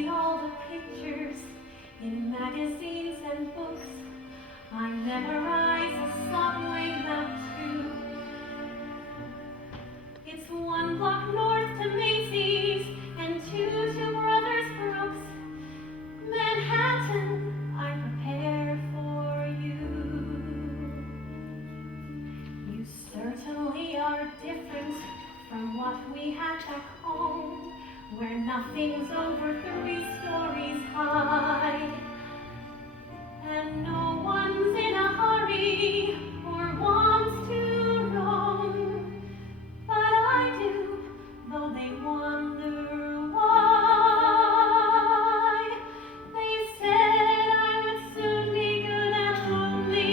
read all the pictures in magazines and books. I memorize a subway map too. It's 1 block north to Macy's and 2 to Brothers Brooks. Manhattan, I prepare for you. You certainly are different from what we had back home, where nothing's over 3 stories high, and no one's in a hurry or wants to roam. But I do, though they wonder why. They said I would soon be good and lonely.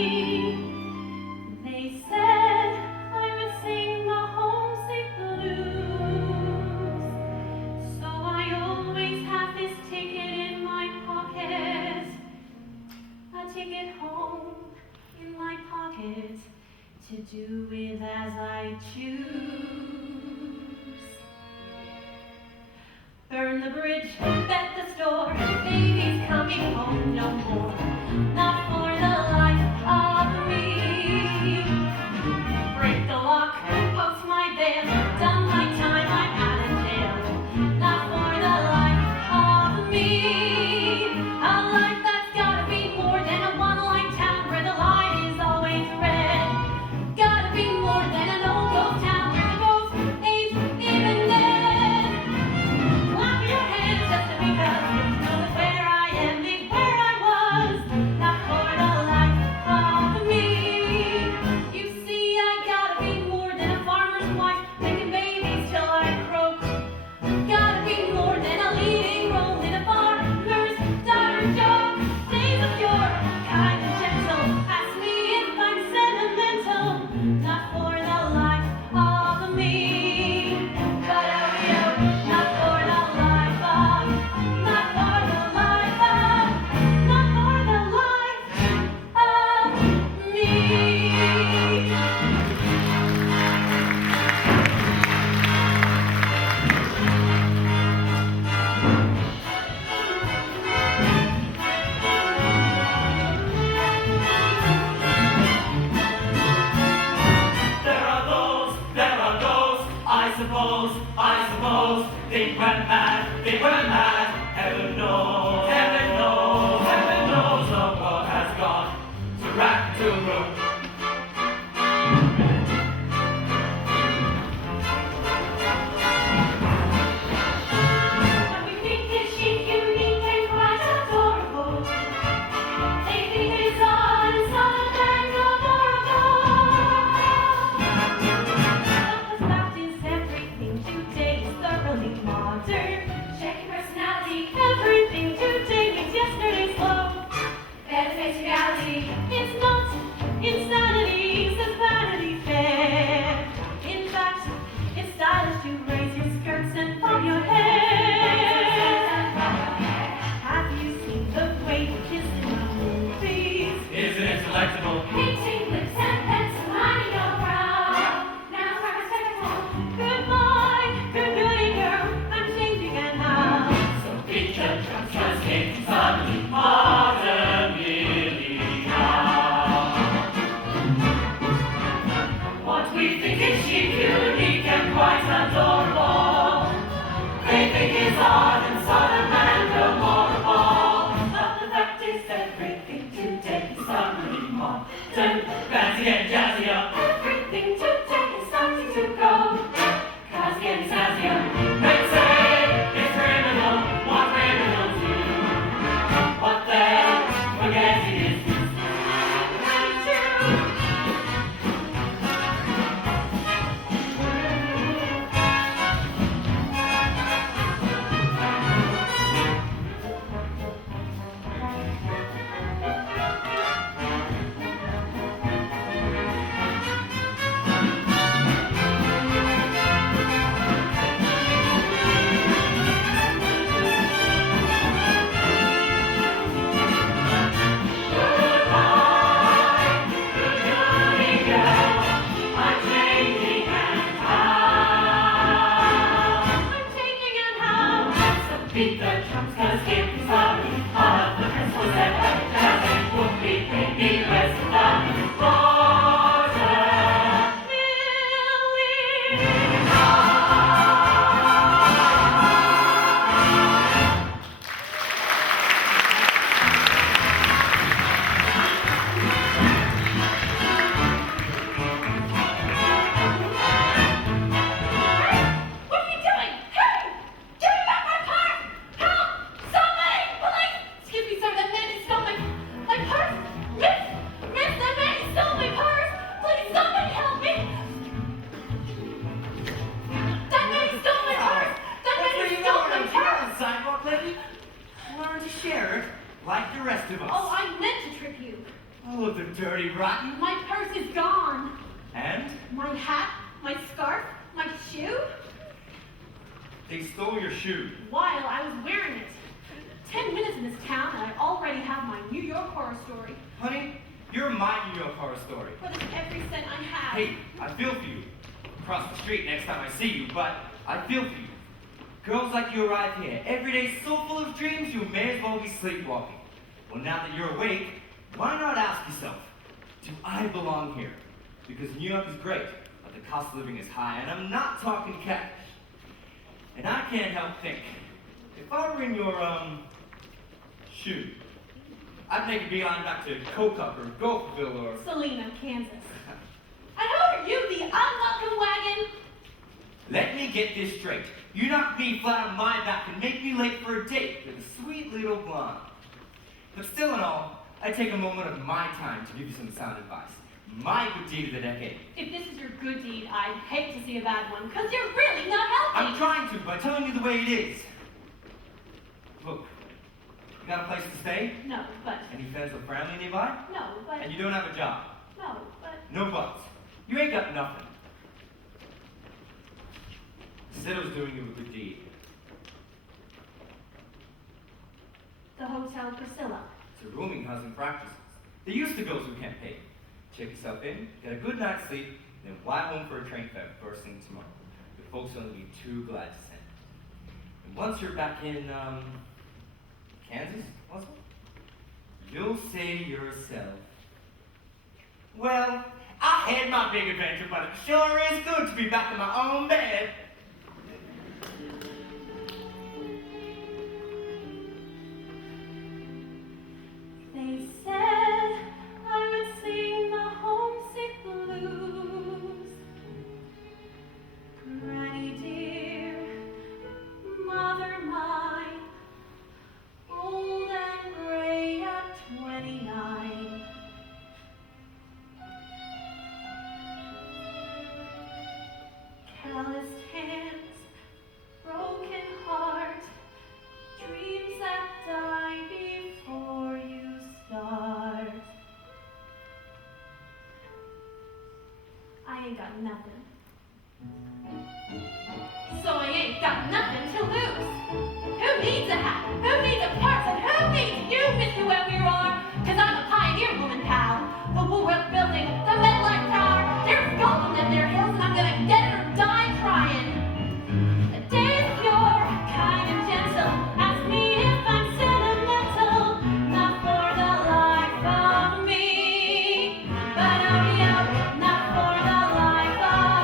They said I would sing the homesick blues. So I always have this ticket in my pocket, a ticket home in my pocket, to do with as I choose. Burn the bridge, bet the store, baby's coming home no more, not for the life of me. Break the lock, post my bail, done my time, I'm out of jail, not for the life of me. A life that's gotta be more than a one-line town where the line is always red. Gotta be more than an old ghost town where the ghost ain't even dead. Clap your hands just because you know that where I am ain't where I was, not for the life of me. You see, I gotta be more than a farmer's wife making babies till I croak. Gotta be more than a leading role in a farmer's daughter joke. Days of yore, kind and gentle, ask me if I'm sentimental, not for the life of me. But not for the life of, not for the life of, not for the life of me. There are those, I suppose, think we're mad, heaven knows, the world has gone to rack to ruin. What we think is chic, unique, and quite adorable, they think it's odd and subtle and adorable. But the fact is everything today is thoroughly modern. Check your personality, everything today makes yesterday slow. Better face reality, it's not insanity, it's Vanity Fair. In fact, it's stylish to raise your skirts and comb your hair. Have you seen the way we kiss in the movies? Isn't it delectable? Painting lips and pencil lining your brow. Now for respectful. Goodbye, good goody girl, I'm changing and now. So picture just came suddenly modern Millie now. What we think is chic, unique, and quite adorable, they think is odd and sudden and memorable. But the fact is everything today is suddenly modern, fancy and jazzy up. Everything today is starting to go. Cause getting sassier, they say it's criminal, what criminals do. the trunks, 'cause here comes the of the prince was set up, and it would be baby rest of the water. What are you doing? Hey! Give me back my purse! Help! Somebody! Police! Excuse me, sir, that man stole my purse! Miss! Miss, that man stole my purse! Please, somebody help me! That man stole my purse! That man stole my purse! Sidewalk lady? Learn to share it, like the rest of us. Oh, I meant to trip you. Oh, the dirty rotten. My purse is gone. And? My hat, my scarf, my shoe? They stole your shoe. While I was wearing it. 10 minutes in this town and I already have my New York horror story. Honey, you're my New York horror story. For this every cent I have. Hey, I feel for you. Cross the street next time I see you, but I feel for you. Girls like you arrive here, every day so full of dreams you may as well be sleepwalking. Well, now that you're awake, why not ask yourself, do I belong here? Because New York is great, but the cost of living is high, and I'm not talking cash. And I can't help think, if I were in your, shoe, I'd make a beeline back to Kokup or Gulfville or... Salina, Kansas. And who are you, the unwelcome wagon? Let me get this straight. You knock me flat on my back and make me late for a date with a sweet little blonde. But still in all, I take a moment of my time to give you some sound advice. My good deed of the decade. If this is your good deed, I'd hate to see a bad one, because you're really not helping. I'm trying to by telling you the way it is. Look, you got a place to stay? No, but... Any friends or family nearby? No, but... And you don't have a job? No, but... No buts. You ain't got nothing. Said I was doing you a good deed. The Hotel Priscilla. It's a rooming house and practices. They used to girls who can't pay. Check yourself in, get a good night's sleep, then fly home for a train fare first thing tomorrow. The folks will be too glad to send. And once you're back in, Kansas, was it? You'll say yourself, well, I had my big adventure, but it sure is good to be back in my own bed. They said I would sing the homesick blues. Granny dear, mother mine, old and gray at 29. Calloused hands, broken heart, dreams that die before you start. I ain't got nothing. So I ain't got nothing to lose. Who needs a hat? Who needs a purse? And who needs you, Miss Whoever you are? 'Cause I'm a pioneer woman, pal. The Woolworth building, the MetLife Tower. There's gold in their hills, and I'm gonna get it or die trying. The day is pure, kind and gentle. Ask me if I'm sentimental. Not for the life of me, but not for the life of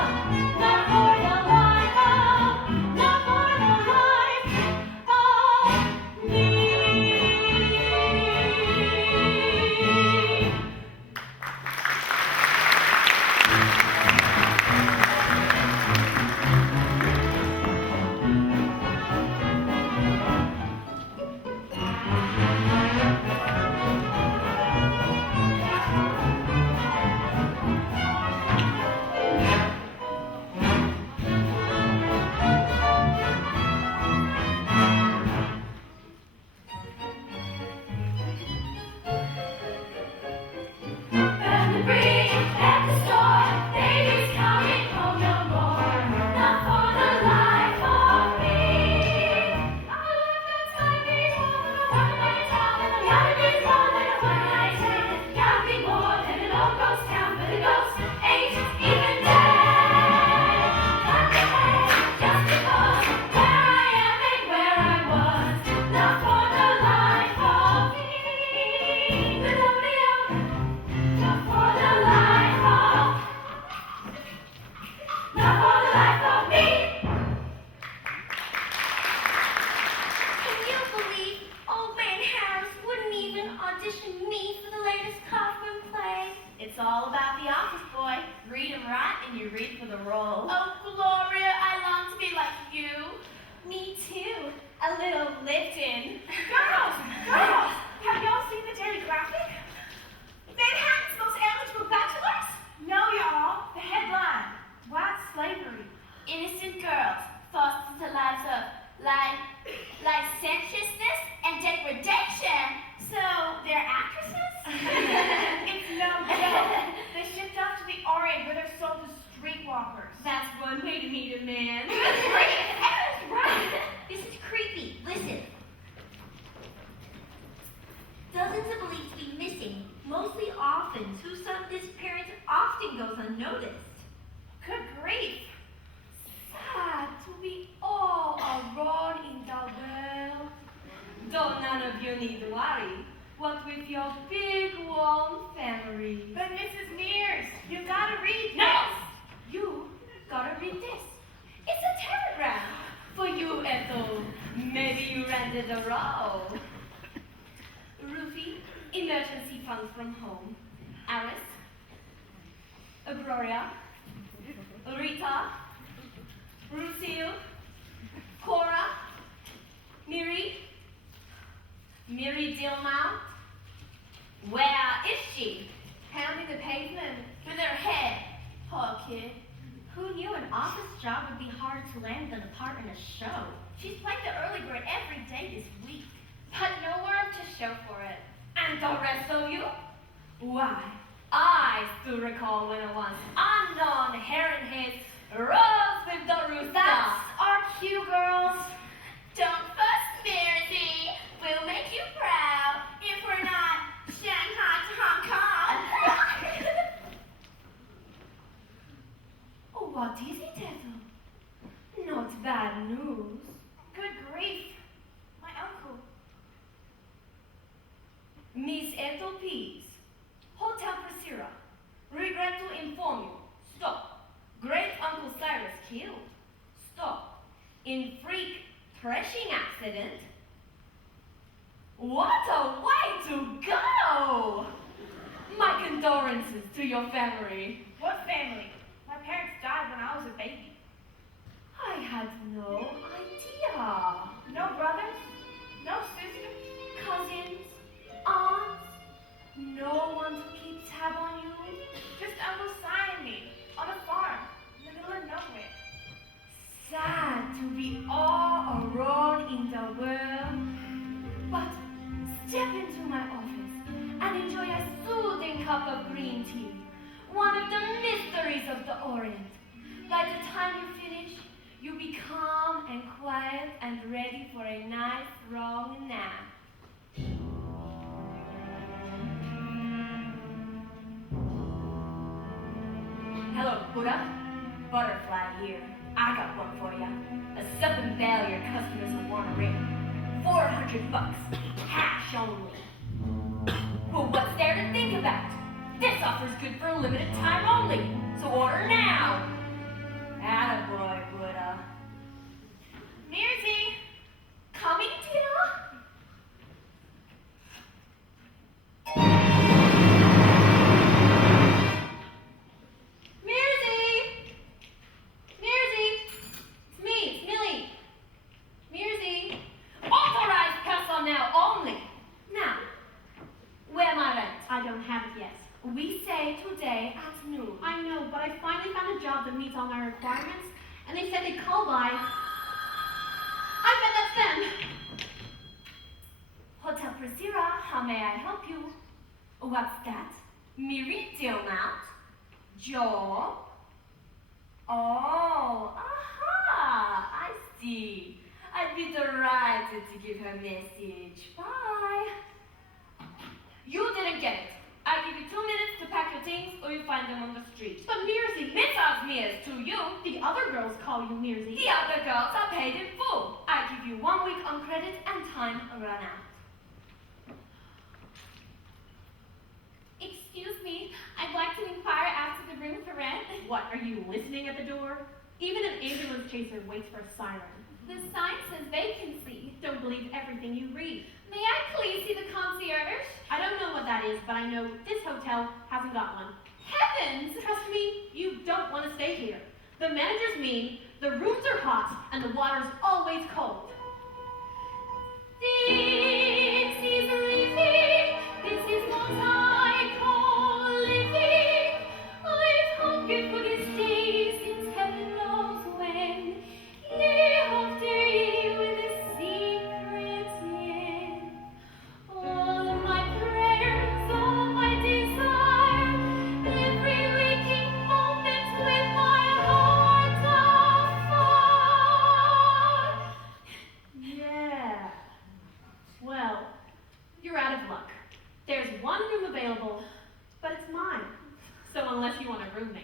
Old man Harris wouldn't even audition me for the latest Kaufman play. It's all about the office boy. Read and write, and you read for the role. Oh, Gloria, I long to be like you. Me too. A little lived-in. Girls! Have y'all seen the Daily Graphic? Manhattan's most eligible bachelors? No, y'all. The headline: White slavery. Innocent girls forced into lives of licentiousness and degradation. So they're actresses? It's no joke. They shipped off to the Orient where they're sold as streetwalkers. That's one way to meet a man. Right. This is creepy. Listen. Dozens of believed to be missing, mostly orphans whose son disappearance often goes unnoticed. Good grief. Sad to be all alone in the world. Though none of you need to worry. What with your big warm family? But Mrs. Mears, you gotta read this. No! You gotta read this. It's a telegram for you, Ethel. Maybe you rented a row. Rufy, emergency funds from home. Alice, Gloria, Rita, Lucille, Cora, Miri Dilmount. Where is she? Pounding the pavement. With her head. Poor kid. Who knew an office job would be harder to land than a part in a show? She's played the early bird every day this week. But nowhere to show for it. And the rest of you? Why, I still recall when I was unknown heron head rose with the rooster. That's our cue, girls. Don't fuss, Mary. We'll make you proud if we're not Shanghai to Hong Kong. Oh, what is it, Ethel? Not bad news. Good grief. My uncle. Miss Ethel Pease, Hotel Priscilla, regret to inform you. Stop. Great Uncle Cyrus killed. Stop. In freak thrashing accident. What a way to go! My condolences to your family. What family? My parents died when I was a baby. I had no idea. No brothers? No sisters? Cousins, aunts, no one to keep tab on you. Just Uncle Si and me on a farm in the middle of nowhere. Sad to be all alone in the world. But step into my office and enjoy a soothing cup of green tea, one of the mysteries of the Orient. By the time you finish, you'll be calm and quiet and ready for a nice long nap. Hello, Buddha. Butterfly here. I got one for ya. A Southern Valley customers will want a ring. $400, cash only. Well, what's there to think about? This offer's good for a limited time only, so order now. Attaboy, Buddha. Mearsy! Coming, Tina? It's me, it's Millie. Muzzy, authorized personnel only. Now, where my rent? I don't have it yet. We say today at noon. I know, but I finally found a job that meets all my requirements, and they said they'd call by. I bet that's them. Hotel Priscilla, how may I help you? What's that? Meridian Mount? Joe? Oh, aha, I see. I'd be delighted to give her message. Bye. You didn't get it. I give you 2 minutes to pack your things or you find them on the street. But Mearsy, Mitzvah's mears to you. the other girls call you Mearsy. The other girls are paid in full. I give you 1 week on credit and time run out. Excuse me, I'd like to inquire after the room for rent. What, are you listening at the door? Even an ambulance chaser waits for a siren. The sign says vacancy. Don't believe everything you read. May that is, but I know this hotel hasn't got one. Heavens! Trust me, you don't want to stay here. The manager's mean, the rooms are hot, and the water's always cold. This is living, this is what I call living. I've hungered for this day since heaven knows when. Year after year with a secret end. All of my prayers, all my desire, every waking moment with my heart afire. Yeah. Well, you're out of luck. There's one room available, but it's mine. So unless you want a roommate.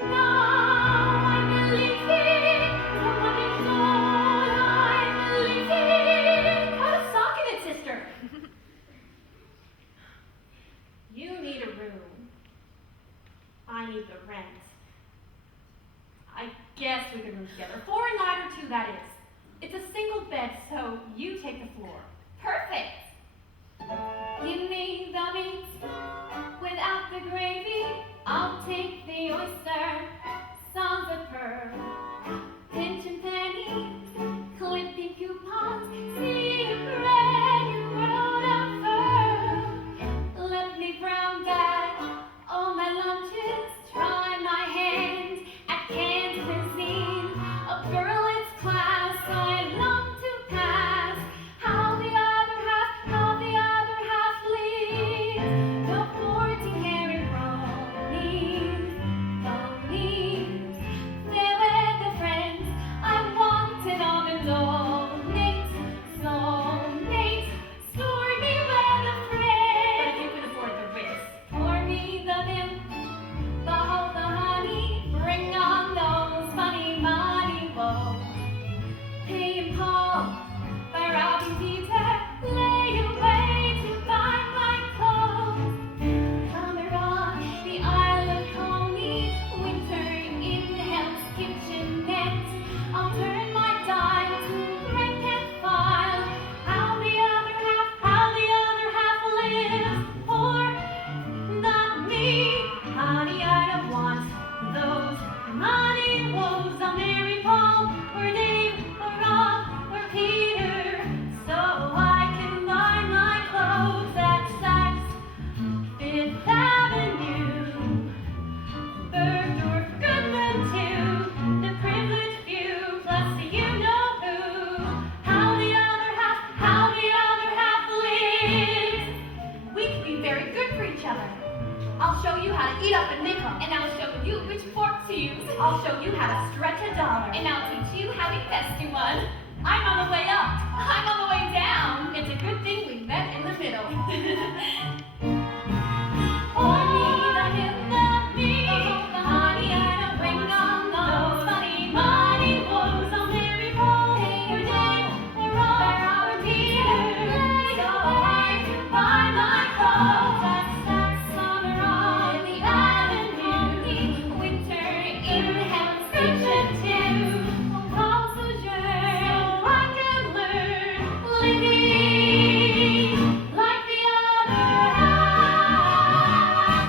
Now I'm leaving, come on and all I'm leaving. Put a sock in it, sister. You need a room. I need the rent. I guess we can room together. 4 a night or 2, that is. It's a single bed, so you take the floor. Perfect. Give me the meat without the gravy. I'll take the oyster, sans a pearl. Pinch and penny, clipping coupons. See a brand new world unfurl. Let me brown bag all my lunches. Try my hand at canned cuisine. A girl is class I long to pass. How the other half lives. The 40-carat brownies, they're with the friends I wanted on a donate, soulmate, store me with a But friend. if you can afford the risk. Pour me the milk, behold the honey, bring on those money woes. Pay and Paul, by robbing Peter, lay away to buy my clothes. Summer on the Isle of Coney, winter in Hell's kitchenette. I'll turn my dime to rank and file. How the other half lives, or not me. Honey, I don't want those money woes. I'll marry Paul or Dave or Rob or Peter, so I can buy my clothes at Saks Fifth Avenue. Bergdorf Goodman too, the privileged few, plus you know who. How the other half lives. We can be very good for each other. I'll show you how to eat up a nickel, And I'll show you which fork to use. I'll show you how to stretch a dollar. And I'll teach you how to invest in one. I'm on the way up. I'm on the way down. It's a good thing we met in the middle. Pour me the milk, behold the honey, bring on those money woes. I'll marry Paul Pay or your Dave debt, or Rob or Peter, so I can buy my clothes at Saks. Summer on the Avenue, winter in Hell's Kitchen too. Paul Sojourn, so I can learn. living like the other half.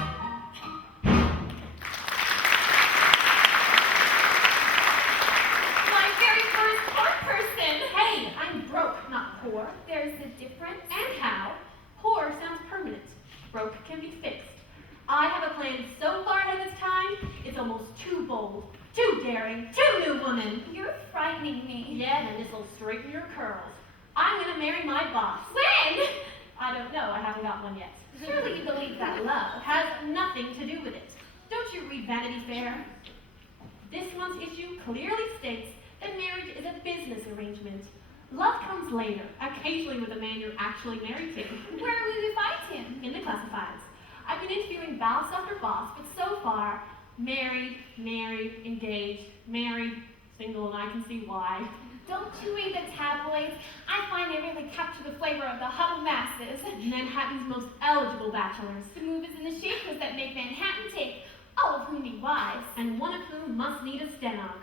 My very first poor person. Hey, I'm broke, not poor. There's a difference. And how? Poor sounds permanent. Broke can be fixed. I have a plan so far ahead of its time, it's almost too bold, too daring, too new woman. You're frightening me. Yeah, then this'll straighten your curls. I'm gonna marry my boss. When? I don't know, I haven't got one yet. Surely you believe that love. Has nothing to do with it. Don't you read Vanity Fair? This month's issue clearly states that marriage is a business arrangement. Love comes later, occasionally with a man you're actually married to. Where will we find him? In the classifieds. I've been interviewing boss after boss, but so far, married, engaged, married, single, and I can see why. Don't you read the tabloids? I find they really capture the flavor of the huddled masses. Manhattan's most eligible bachelors, The movers and the shakers that make Manhattan take, all of whom need wives. and one of whom must need a stenog.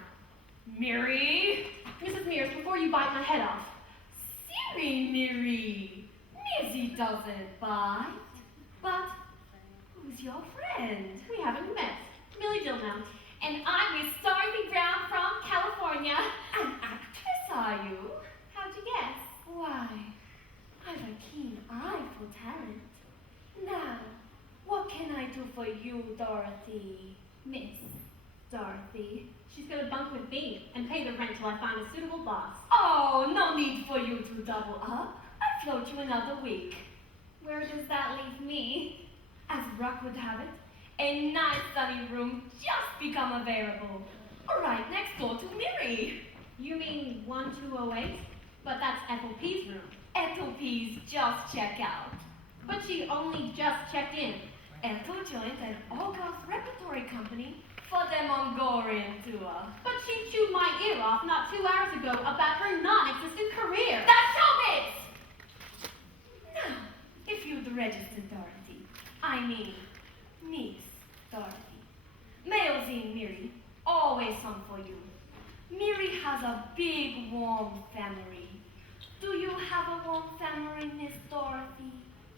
Mary! Mrs. Mears, before you bite my head off. Silly Mary. Muzzy doesn't bite. But who's your friend? We haven't met. Millie Dillnow. And I'm Miss Dorothy Brown from California. An actress, are you? How'd you guess? Why, I've a keen eye for talent. Now, what can I do for you, Dorothy? Miss Dorothy? She's gonna bunk with me and pay the rent till I find a suitable boss. Oh, no need for you to double up. I float you another week. Where does that leave me? As luck would have it, a nice sunny room just become available. Right next door to Millie. You mean 1208? But that's Ethel P's room. Ethel P's just check out. But she only just checked in. Ethel joined an all-girls repertory company for the Mongolian tour. But she chewed my ear off not 2 hours ago about her non-existent career. That's showbiz! Now, if you'd registered Dorothy, I mean Miss Dorothy, mails in Millie, always some for you. Millie has a big, warm family. Do you have a warm family, Miss Dorothy?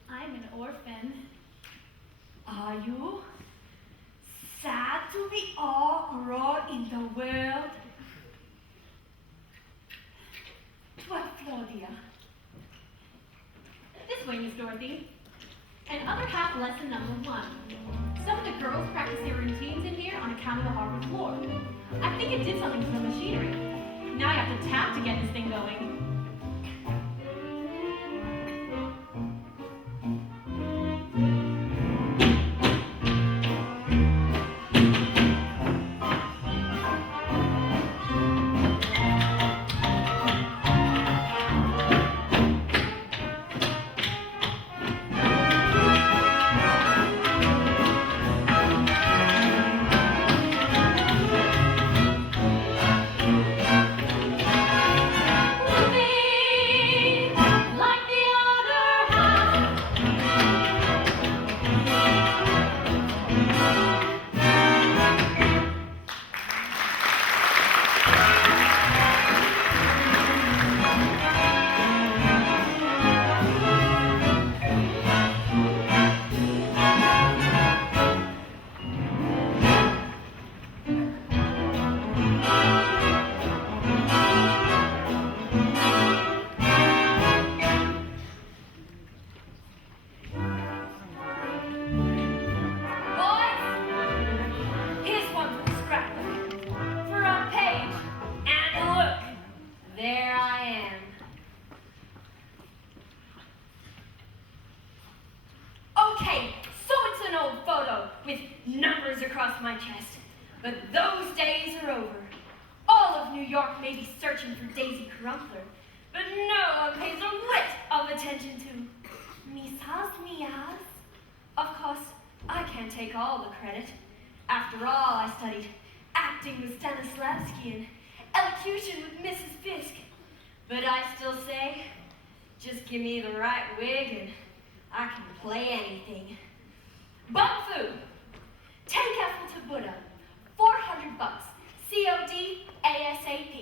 I'm an orphan. Are you? Sad to be all alone in the world? Well, Claudia. This way, Miss Dorothy. And other half lesson number 1. Some of the girls practice their routines in here on account of the hardwood floor. I think it did something to the machinery. Now I have to tap to get this thing going. Like the other half. Boys, here's one for the scrapbook. Front page, and look, there I am. Okay, so it's an old photo with numbers across my chest. But those days are over. All of New York may be searching for Daisy Crumpler, but no one pays a whit of attention to Misas Mias. Of course, I can't take all the credit. After all, I studied acting with Stanislavski and elocution with Mrs. Fisk. But I still say, just give me the right wig and I can play anything. Bunk food. Take Ethel to Buddha. $400. COD ASAP.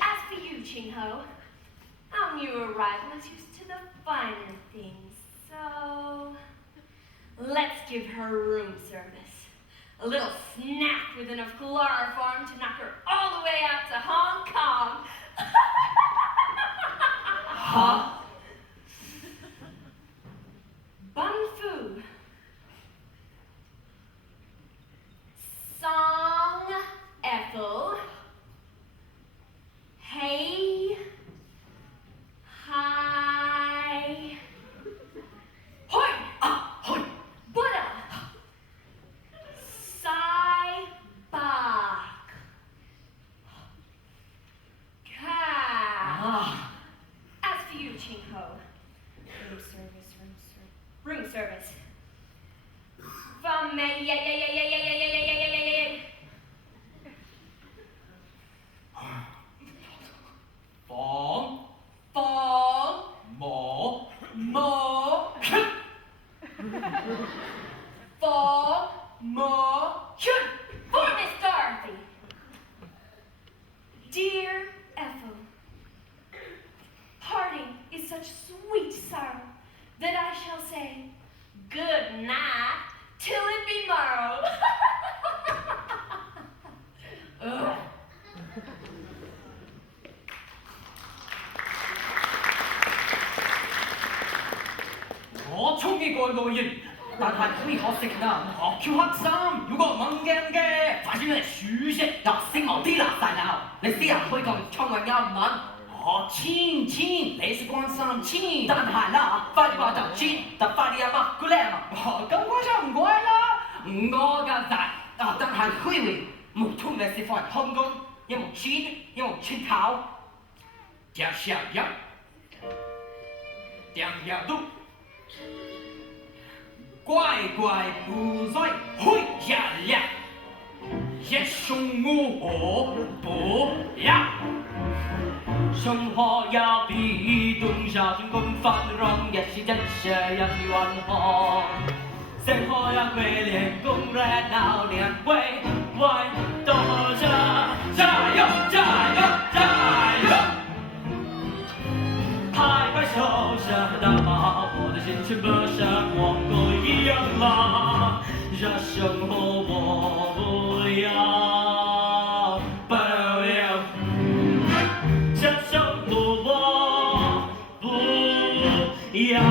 As for you, Ching-Ho, our new arrival is used to the finer things, so let's give her room service. A little snack with enough chloroform to knock her all the way out to Hong Kong. Huh? Bun Fu. Song Ethel. Hey. Hi. Hoi! Ah, hoi! Buddha. Sai Bak. Ka. Ah. As for you, Ching-Ho, room service. From Phong, Fall, mo, Mo, Fall, Mo, for Miss Dorothy. Dear Ethel, parting is such sweet sorrow that I shall say Good night, till it be morrow. Ugh. 我衝擊過外形，但係好可惜啊！我叫黑衫，要個猛鏡嘅，快啲嚟數啫！嗱，星毛啲啦，大佬，你試下開個窗外啱唔啱？我千，你是關心千，但係啦，快啲話就千，但快啲啊嘛，佢靚啊！咁關心唔怪啦，我嘅仔啊，但係虛偽，冇通你是放喺香港，有冇錢，有冇錢頭，加下一，兩日都。 乖乖不在回家了，也送我不要。生活要比东小军更繁荣，也是真实要去玩好。生活要规练更热闹，练会会多着，加油加油加油！拍拍手，想到我的心情不像往后一样了，这生活我不要，不要，这生活我不要。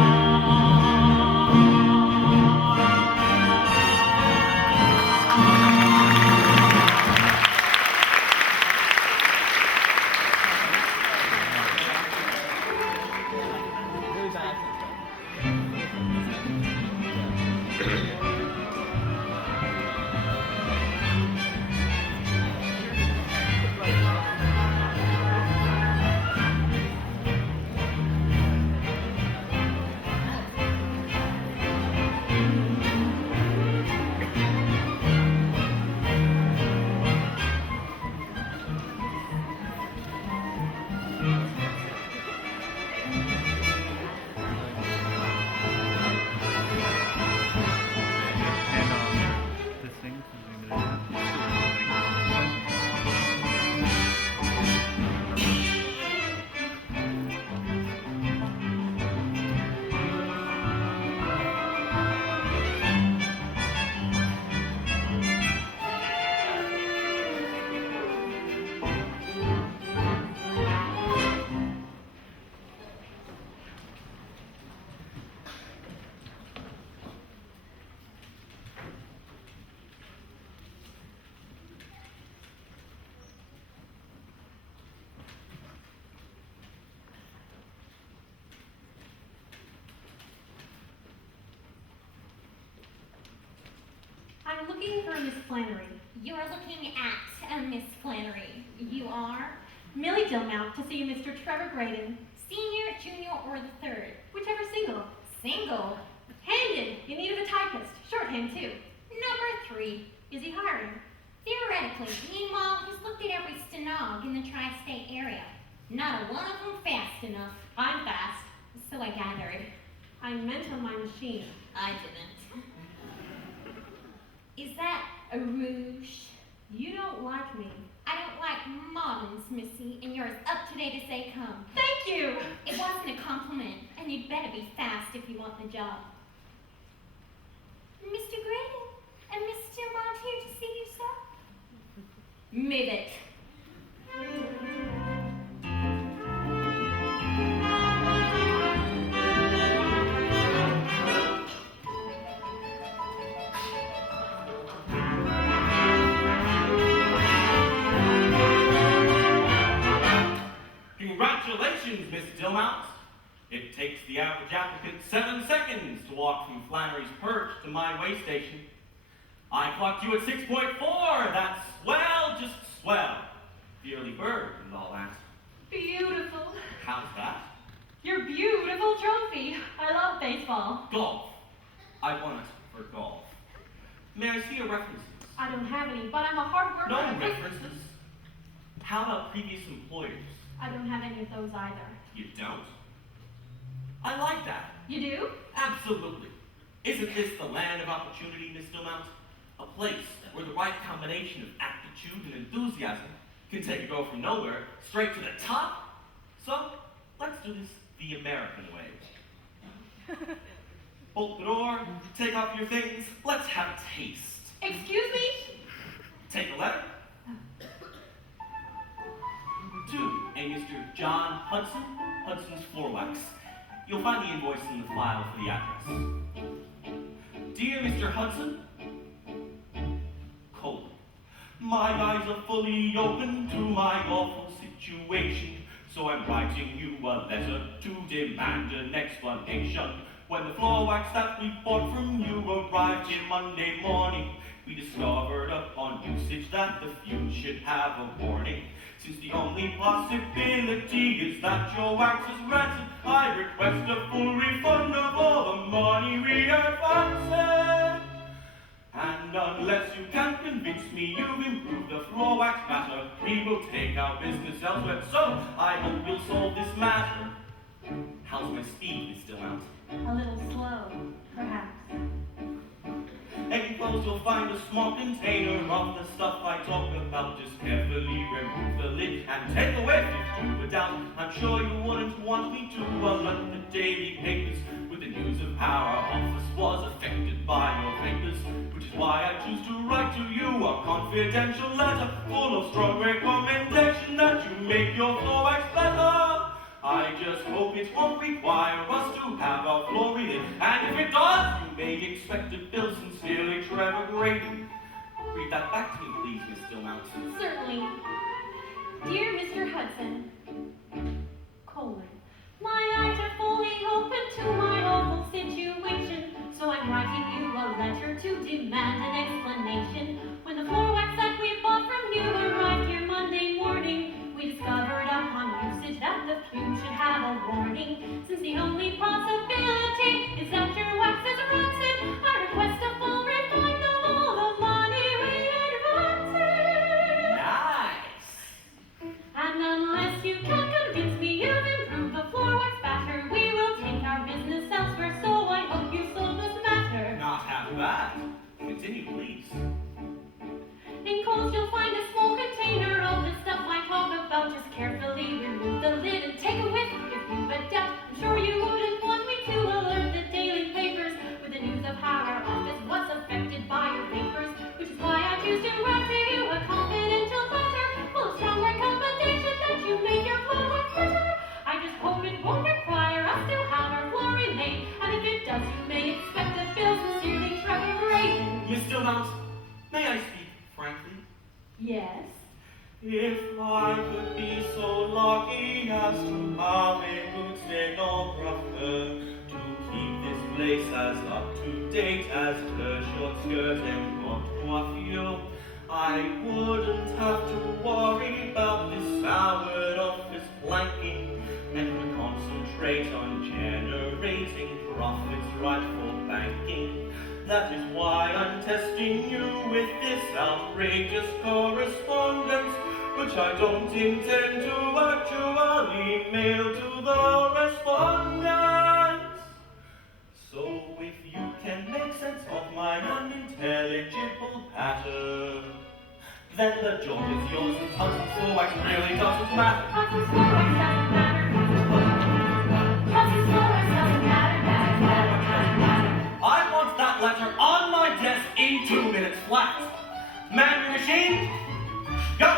I'm looking for Miss Flannery. You're looking at Miss Flannery. You are? Millie Dillmouth to see Mr. Trevor Graydon. Senior, junior, or the third? Whichever single. Single. Handed, in need of a typist. Shorthand, too. Number 3. Is he hiring? Theoretically. Meanwhile, he's looked at every stenog in the tri-state area. Not a one of them fast enough. I'm fast. So I gathered. I meant on my machine. I didn't. Is that a rouge? You don't like me. I don't like moderns, Missy, and you're as up-to-date as they come. Thank you! It wasn't a compliment, and you'd better be fast if you want the job. Mr. Graydon and Miss Stillmont here to see you, sir? Move it. Congratulations, Miss Dillmouth. It takes the average applicant 7 seconds to walk from Flannery's Perch to my way station. I clocked you at 6.4. That's swell, just swell. The early bird and all that. Beautiful. How's that? Your beautiful trophy. I love baseball. Golf. I won it for golf. May I see your references? I don't have any, but I'm a hard worker. No and a quick- references? How about previous employers? I don't have any of those either. You don't? I like that. You do? Absolutely. Isn't this the land of opportunity, Miss Dillmouth? A place where the right combination of aptitude and enthusiasm can take a girl from nowhere straight to the top? So, let's do this the American way. Bolt the door, take off your things, let's have a taste. Excuse me? Take a letter. To a Mr. John Hudson, Hudson's Floor Wax. You'll find the invoice in the file for the address. Dear Mr. Hudson, colon. My eyes are fully open to my awful situation, so I'm writing you a letter to demand an explanation. When the floor wax that we bought from you arrived here Monday morning, we discovered upon usage that the fuse should have a warning. Since the only possibility is that your wax is rancid, I request a full refund of all the money we advanced. And unless you can convince me you've improved the floor wax matter, we will take our business elsewhere. So I hope you'll solve this matter. How's my speed, Miss Stillmount? A little slow, perhaps. Enclosed you'll find a small container of the stuff I talk about. Just carefully remove the lid and take away if you were down. I'm sure you wouldn't want me to alert the daily papers with the news of how our office was affected by your vapors, which is why I choose to write to you a confidential letter full of strong recommendation that you make your floor wax better. I just hope it won't require us to have our floor redid, and if it does, you may expect a bill. Sincerely, Trevor Graydon. Read that back to me, please, Miss Stillmount. Certainly. Dear Mr. Hudson, colon. My eyes are fully open to my awful situation, so I'm writing you a letter to demand an explanation. When the floor wax that we bought from you arrived here Monday morning, we discovered upon usage that the fume should have a warning. Since the only possibility is that your wax is rancid, I request a full refund of all the money we advanced. Nice. And unless you can convince me you've improved the floor wax batter, we will take our business elsewhere, so I hope you solve this matter. Not half bad. Continue, please. Enclosed you'll find a small container of the stuff I talk about. Just carefully remove the lid and take a whiff if you've a doubt. I'm sure you wouldn't want me to alert the daily papers with the news of how our office was affected by your vapors, which is why I choose to write to you a confidential letter full of strong recommendation that you make your floor wax better. I just hope it won't require us to have our floor remade, and if it does, you may expect a bill. Sincerely, Trevor Graydon. Miss Stillmount, may I speak frankly? Yes. If I could be so lucky as to have a good stenographer to keep this place as up to date as her short skirt and haute coiffure, I wouldn't have to worry about this soured office planking and could concentrate on generating profits right for banking. That is why I'm testing you with this outrageous correspondence, which I don't intend to actually mail to the respondents. So if you can make sense of my unintelligible patter, then the job is yours and Hudson's floor wax really doesn't matter. Hudson's floor wax doesn't matter. Hudson's floor wax doesn't matter. I want that letter on my desk in 2 minutes flat. Man your machine, go!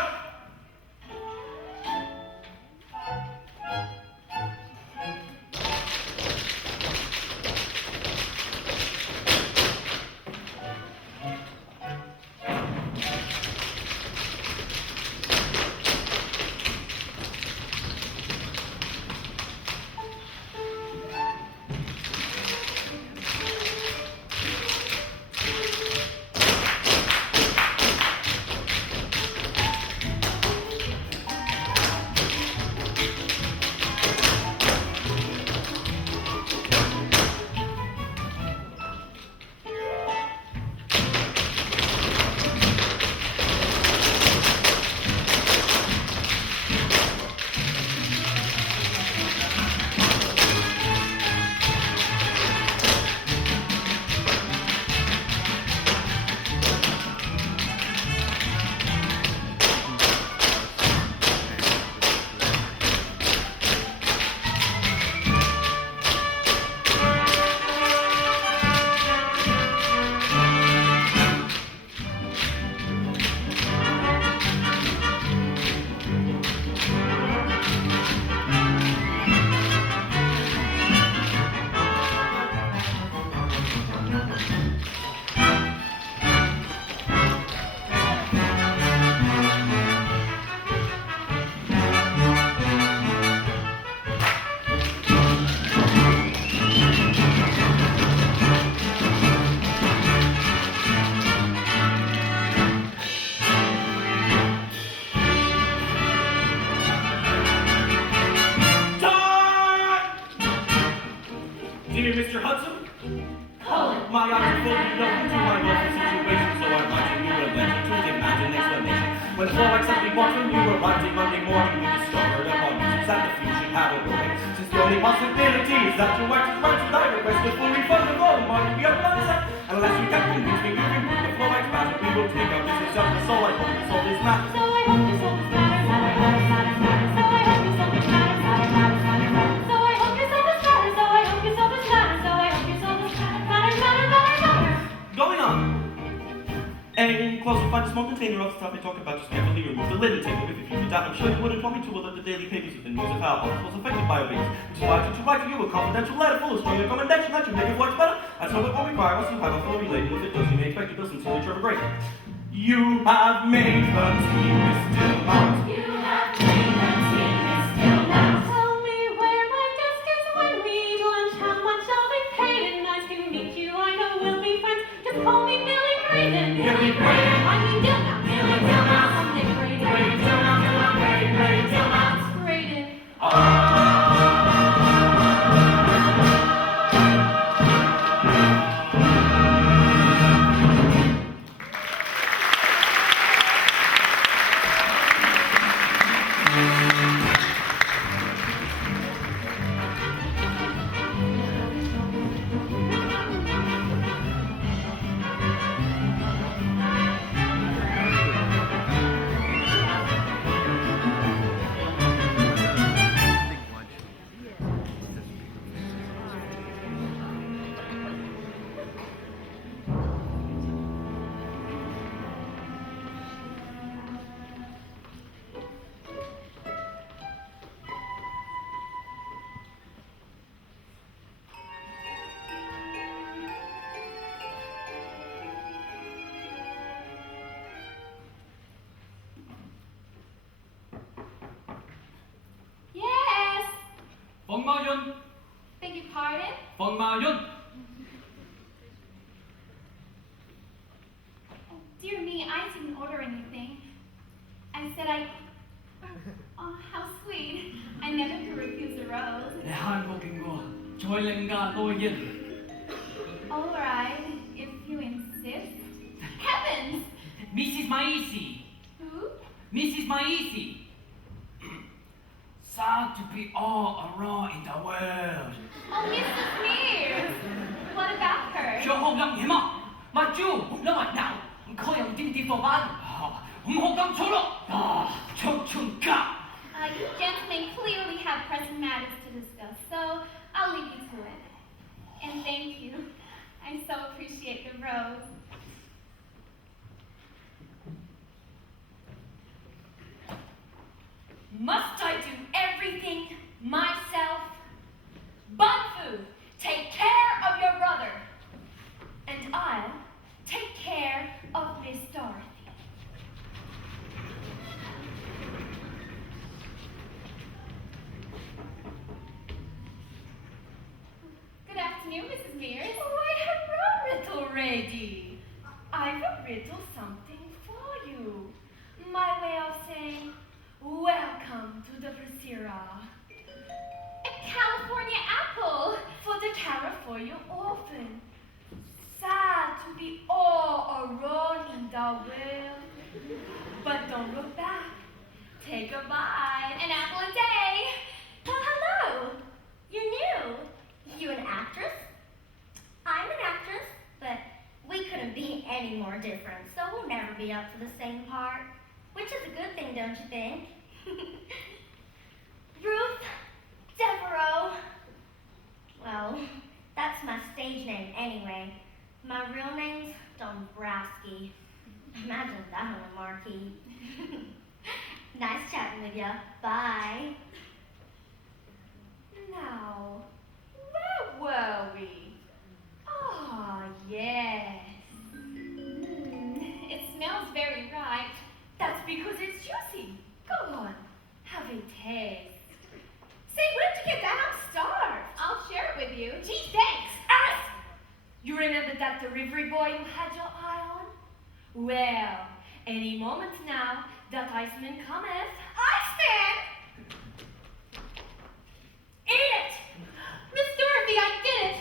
Dear Mr. Hudson, Colin. my eyes are fully open to my local situation, so I'm writing you a letter to demand an explanation. When Florence sent me one from you arriving Monday morning, we discovered upon users that the fusion had a warning. Since the only possibility is that your wife is right, I request a full refund of all the money we have done set. Unless you can convince me, you can move the Florence matter. We will take our business up, so I hope you solve this matter. So I hope you solve this matter. So I hope you solve this matter. So I hope you solve this matter. So I hope you solve this matter. So I hope you solve this matter. So I hope you solve this matter. Going on. And close and find a small container off the top we talked about. Just carefully remove the lid and take it with you. If you doubt, I'm sure you wouldn't want me to alert the daily papers with the news of how Holmes was affected by obese. Which is why I took to write to you a confidential letter full of strong recommendation that you make your voice better. I tell it won't require us to have a full relating. If it does, you may expect to bill sincerely Trevor Gray. You have made the team still out. You have made the team still out. Tell me where my desk is when we eat lunch. How much I'll be paid, and nice to meet you. I know we'll be friends. Just call me Millie Graydon. Millie Graydon. I mean Dilmouse. Millie Dilmouse. Someday Graydon. Millie Dilmouse, Millie Dilmouse. Graydon. Yes. 뻥마윤, Beg your pardon? 뻥마윤. Oh, dear me, I didn't order anything. I said Oh, how sweet. I never could refuse a rose. 내 한국인 거 조일랭가 노인. All right, if you insist. Heavens! Mrs. Maisi, Who? Mrs. Maisi. Sad to be all around in the world. Oh, Mrs. Mears. What about her? 最好人嘢嘛，物豬兩萬牛，佢用點點貨品，唔好咁粗咯，長長甲。You gentlemen clearly have pressing matters to discuss, so I'll leave you to it. And thank you. I so appreciate the rose. Must I do everything myself? Bunfu, take care of your brother. And I'll take care of Miss Dorothy. Good afternoon, Mrs. Mears. Why, hello, little lady. I've a little something for you. My way of saying, welcome to the Priscilla. A California apple. For the California orphan. Sad to be all alone in the world. But don't look back. Take a bite. An apple a day. Well, hello. You're new. You an actress? I'm an actress, but we couldn't be any more different, so we'll never be up for the same part. Which is a good thing, don't you think? Ruth Devereaux. Well, that's my stage name anyway. My real name's Dombrowski. Imagine that on a marquee. Nice chatting with ya. Bye. Now, where were we? Ah, yes. It smells very ripe. That's because it's juicy. Go on, have a taste. Say, where did you get that? I'm starved. I'll share it with you. Gee, thanks. Alice! You remember that delivery boy you had your eye on? Well, any moment now, that Iceman cometh. Iceman! Eat it! Miss Dorothy, I did it.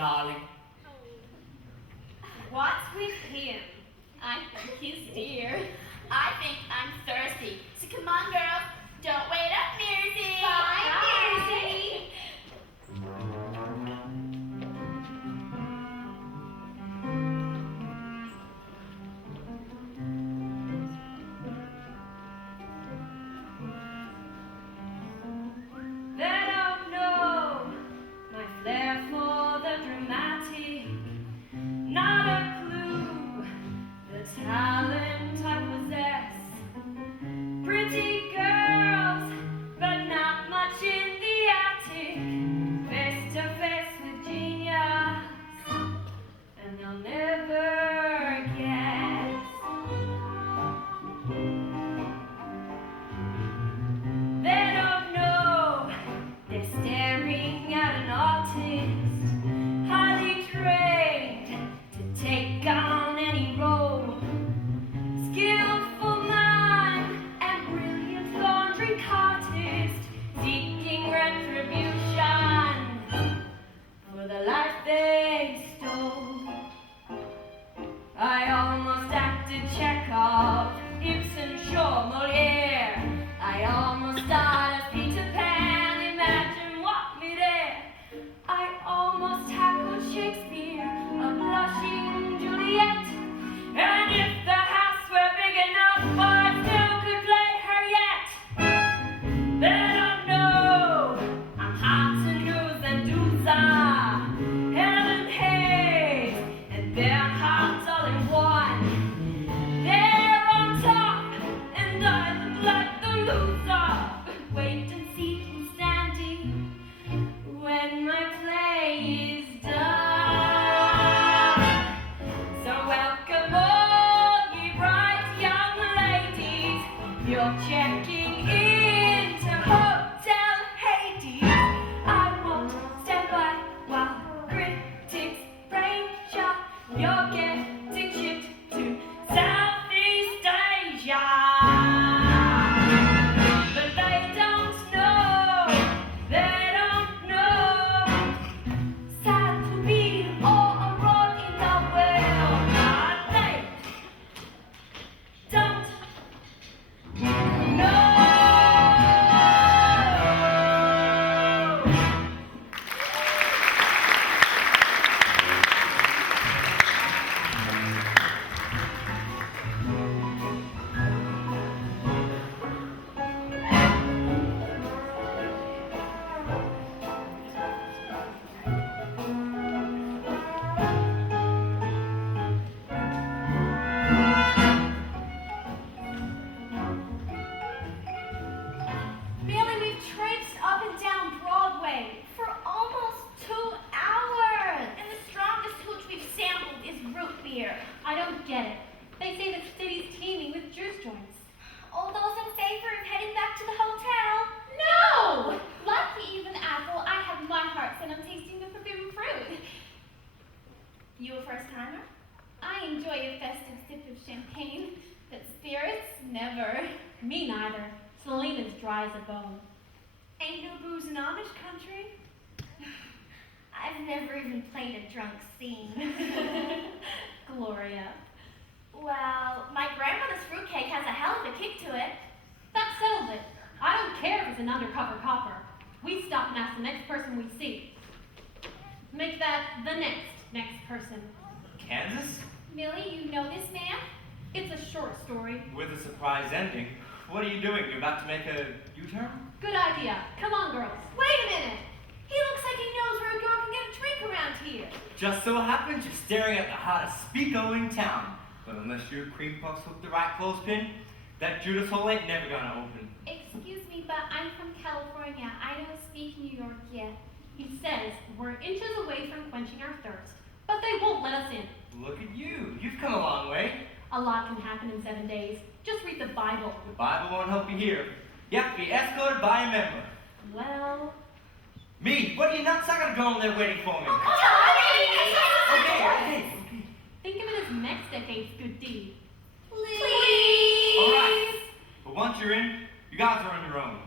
darling. What's with him? I think he's dear. I think I'm thirsty. So come on, girls. Don't wait up, Muzzy. Bye, Muzzy. They don't know my flair for the dramatic. Not a clue the talent I possess. Pretty girls, but not much in the attic. Face to face with genius, and they'll never guess. They don't know they're staring at an artist, highly trained to take on any role. Skillful mind and brilliant laundry artist, seeking retribution for the life they stole. I almost acted Chekhov, Ibsen, Shaw, Moliere. I almost starred as Peter Pan, imagine what me there. I almost tackled Shakespeare, a blushing Juliet. And if the house were big enough, I still could play her yet. They don't know I'm hot to news and Duza, Helen Hayes, and Bernhardt all in one. They're on top, and I look like the loser. Wait and see who's standing when my play is done. So welcome all ye bright young ladies. You're checking into Hotel Hades. I won't stand by while critics praise ya. You're getting shipped to Southeast Asia. But they don't know, they don't know. Sad to be all abroad in the world, but they don't know. Millie, we've traipsed up and down Broadway for almost 2 hours. And the strongest hooch we've sampled is root beer. I don't get it. They say the city's teeming with juice joints. All those in favor of heading back to the hotel? No! Lucky even apple, I have my heart set on tasting the forbidden fruit. You a first timer? I enjoy a festive sip of champagne, but spirits, never. Me neither. Selena's dry as a bone. Ain't no booze in Amish country? I've never even played a drunk scene. Gloria. Well, my grandmother's fruitcake has a hell of a kick to it. That settles it. I don't care if it's an undercover copper. We stop and ask the next person we see. Make that the next person. Kansas? Millie, you know this man? It's a short story. With a surprise ending. What are you doing? You're about to make a U-turn? Good idea. Come on, girls. Wait a minute! He looks like he knows where a girl can get a drink around here. Just so happens you're staring at the hottest speako in town. But unless your cream puffs hook the right clothespin, that Judas hole ain't never gonna open. Excuse me, but I'm from California. I don't speak New York yet. He says we're inches away from quenching our thirst, but they won't let us in. Look at you. You've come a long way. A lot can happen in 7 days. Just read the Bible. The Bible won't help you here. You have to be escorted by a member. Well, Me? What are you nuts? I gotta go in there waiting for me. Okay. think of it as next decade's good deed. Please! All right. But once you're in, you guys are on your own.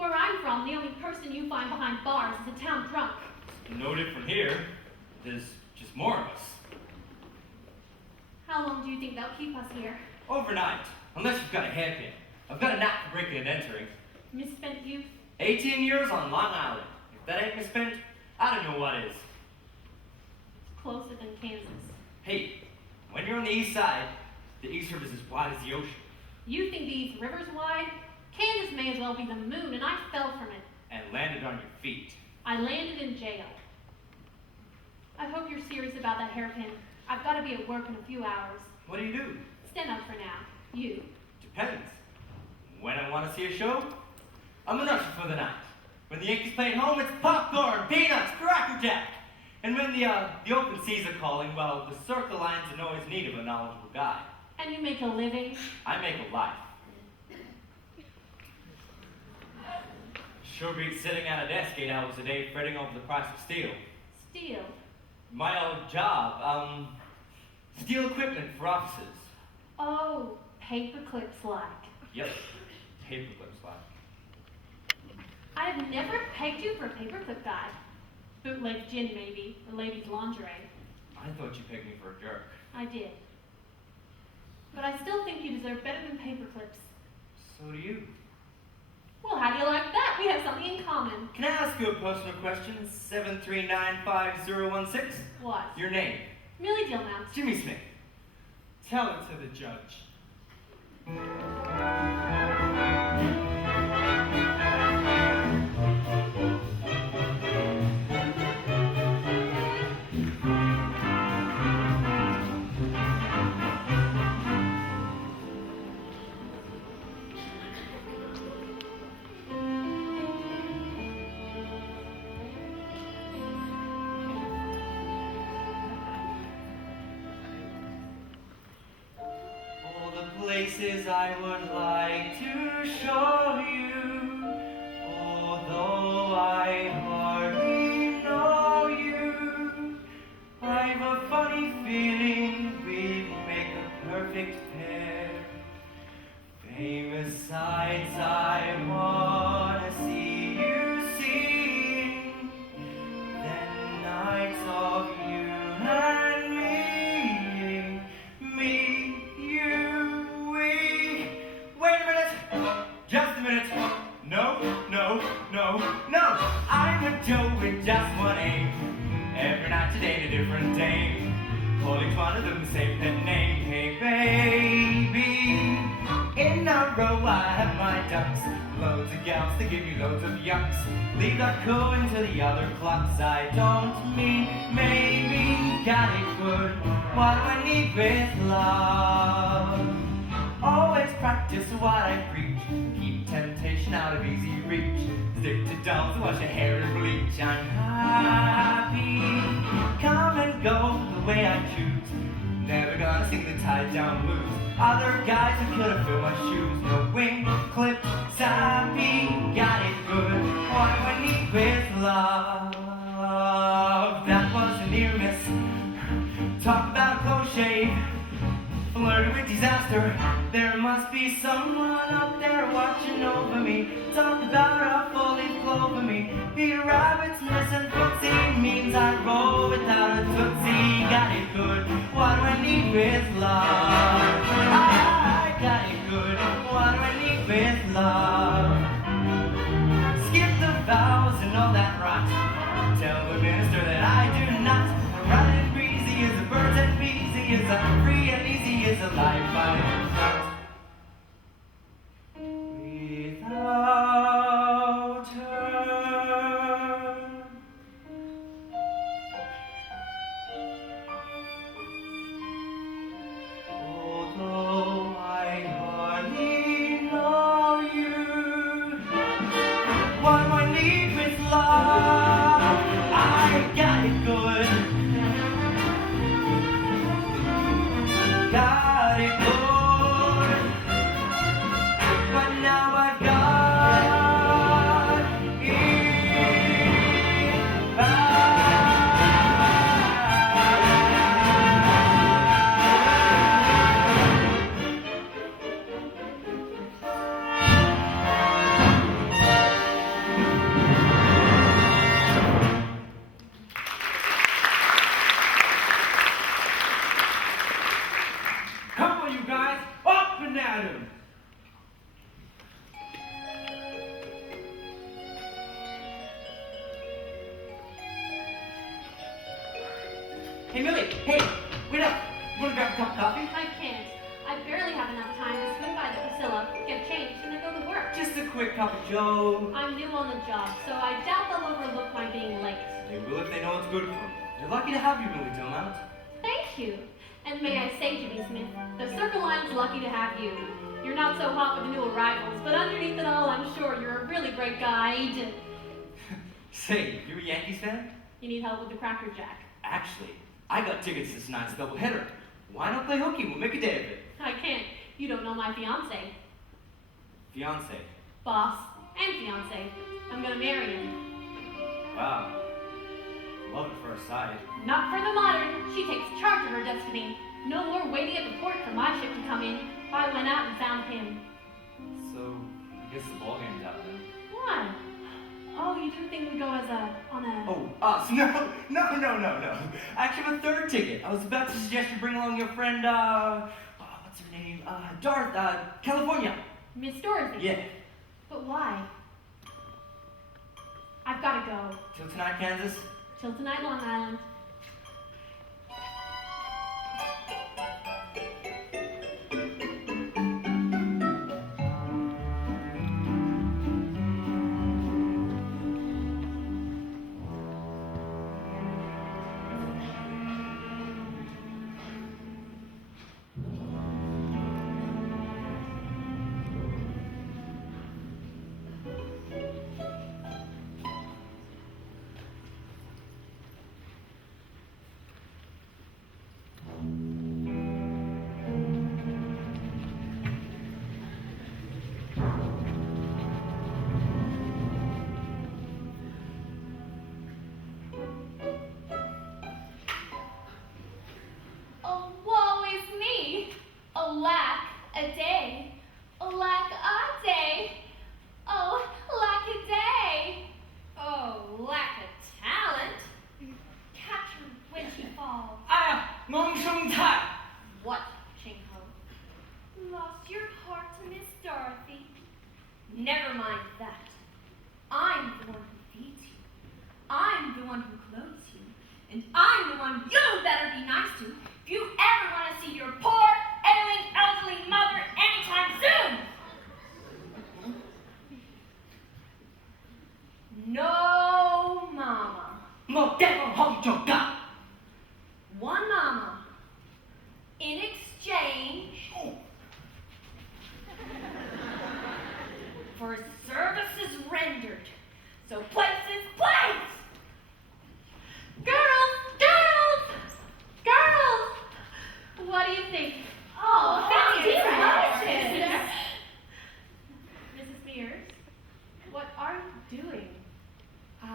Where I'm from, the only person you find behind bars is a town drunk. No different here. There's just more of us. How long do you think they'll keep us here? Overnight. Unless you've got a hairpin. I've got a knack for breaking and entering. Misspent youth? 18 years on Long Island. If that ain't misspent, I don't know what is. It's closer than Kansas. Hey, when you're on the east side, the East River's as wide as the ocean. You think the East River's wide? Kansas may as well be the moon, and I fell from it. And landed on your feet. I landed in jail. I hope you're serious about that hairpin. I've got to be at work in a few hours. What do you do? Stand up for now. You. Depends. When I want to see a show, I'm an usher for the night. When the Yankees play at home, it's popcorn, peanuts, Cracker Jack. And when the open seas are calling, well, the circle lines are always in need of a knowledgeable guy. And you make a living? I make a life. Sure beats sitting at a desk 8 hours a day fretting over the price of steel. Steel? My old job, steel equipment for offices. Oh, paper clips like. Yep, paperclips like. I've never pegged you for a paperclip guy. Bootleg gin, maybe, or ladies' lingerie. I thought you pegged me for a jerk. I did. But I still think you deserve better than paperclips. So do you. Well, how do you like that? We have something in common. Can I ask you a personal question? 7395016? What? Your name? Millie Dillmouth. Jimmy Smith. Tell it to the judge. Places I would like to show you, although I hardly know you. I've a funny feeling we'd make a perfect pair. Famous sights I wanna see you seeing, then nights of you and me, Wait a minute! Just a minute! No, I'm a Joe with just one aim. Every night today a different dame. Holding one of them the same pet name. Hey baby, in a row I have my ducks. Loads of gals to give you loads of yucks. Leave that cool until the other clocks. I don't mean maybe. Got it good. What do I need with love? Always practice what I preach. Keep temptation out of easy reach. Stick to dolls and wash your hair and bleach. I'm happy. Come and go the way I choose. Never gonna sing the tied down blues. Other guys who could have filled my shoes. No wing, clip, sappy. Got it good. What do I need with love? That was a near miss. Talk about a close shave. Flirting with disaster. There must be someone up there watching over me. Talk about a full-leaf clover me. Peter Rabbit's missing footsie means I roll without a tootsie. Got it good. What do I need with love? I got it good. What do I need with love? Skip the vows and all that rot. Tell the minister that I do not. Bright and breezy as the birds and bees. He is a free and easy as a life I am not. Without her. Although I hardly know you, what do I need with love? I got it good. Got it good. Hey, Millie, hey, wait up. You want to grab a cup of coffee? I can't. I barely have enough time to swing by the Priscilla, get changed, and then go to work. Just a quick cup of Joe. I'm new on the job, so I doubt they'll overlook my being late. They will if they know it's good for them. They're lucky to have you, Millie Dilmount. Thank you. And may I say, Jimmy Smith, the Circle Line's lucky to have you. You're not so hot with the new arrivals, but underneath it all, I'm sure you're a really great guide. Say, you a Yankees fan? You need help with the Cracker Jack. Actually, I got tickets to tonight's doubleheader. Why not play hooky? We'll make a day of it. I can't. You don't know my fiance. Fiance. Boss and fiance. I'm gonna marry him. Wow. Love at first sight. Not for the modern. She takes charge of her destiny. No more waiting at the port for my ship to come in. I went out and found him. So, I guess the ball game's out then. Why? Oh, you didn't think we'd go as on a... Oh, us? No. Actually, I have a third ticket. I was about to suggest you bring along your friend, what's her name? Darth, California. Miss Dorothy. Yeah. But why? I've gotta go. Till tonight, Kansas? Till tonight, Long Island. Oh, woe is me! Alack a day! Alack a day! Oh, lack a day! Oh, lack a talent! Catch her when she falls. 哎呀，蒙生菜。 What, Chinko? Lost your heart to Miss Dorothy? Never mind that. I'm the one who feeds you. I'm the one who clothes you. And I'm the one you better be nice to if you ever want to see your poor, ailing, elderly mother anytime soon. No mama. 我驚我好做㗎。 One mama. In exchange for services rendered. So place is place! Girls! What do you think? Oh, thank you. Mrs. Mrs. Mears, what are you doing? I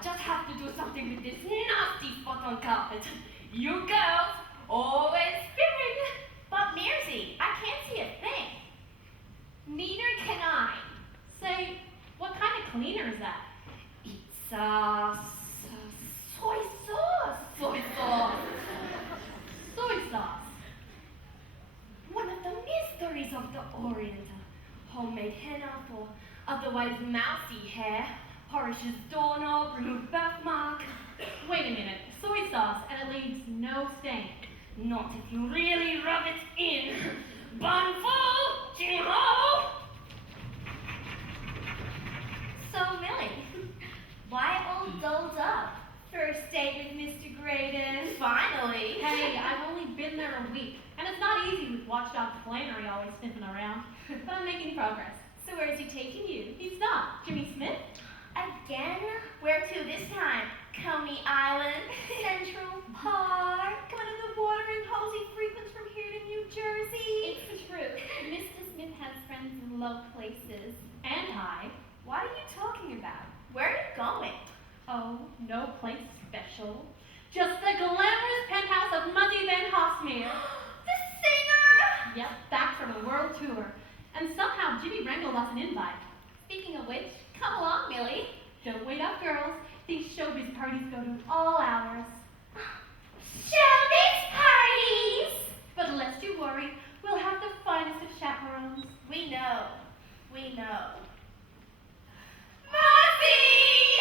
just have to do something with this nasty spot on carpet. You girls always spinning. But Muzzy, I can't see a thing. Neither can I. Say, what kind of cleaner is that? It's soy sauce. Soy sauce. Soy sauce. One of the mysteries of the Orient. Homemade henna for otherwise mousy hair. Polishes doorknob, remove birthmark. Wait a minute. Soy sauce, and it leaves no stain. Not if you really rub it in. Bun full, ching ho! So, Millie, why all dolled up? First date with Mr. Graydon. Finally. Hey, I've only been there a week, and it's not easy with Watchdog Flannery always sniffing around. But I'm making progress. So where's he taking you? He's not. Jimmy Smith? Again? Where to this time? Coney Island? Central Park? One of the watering holes he frequents from here to New Jersey. It's the truth. Mr. Smith has friends in low places. And I. What are you talking about? Where are you going? Oh, no place special. Just the glamorous penthouse of Muzzy Van Hofsmeer. The singer! Yep, back from a world tour. And somehow Jimmy wrangled us an invite. Speaking of which, come along, Millie. Don't wait up, girls. These showbiz parties go to all hours. Showbiz parties! But lest you worry, we'll have the finest of chaperones. We know. We know. Muzzy!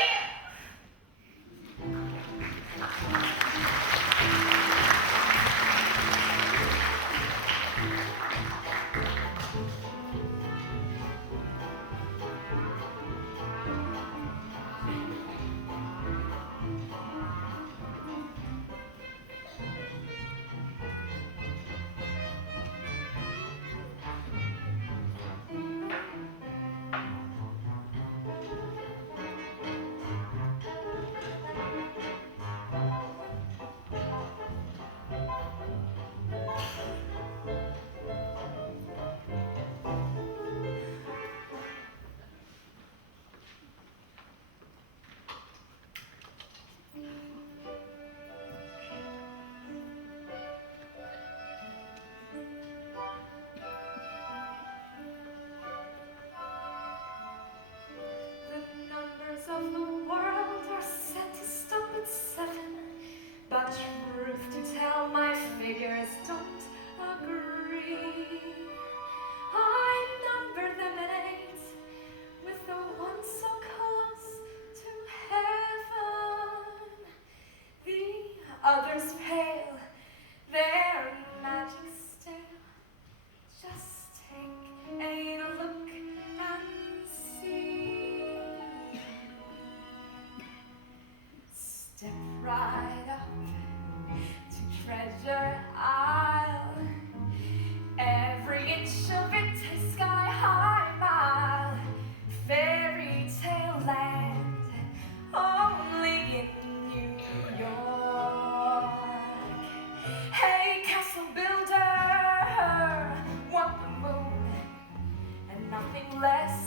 less.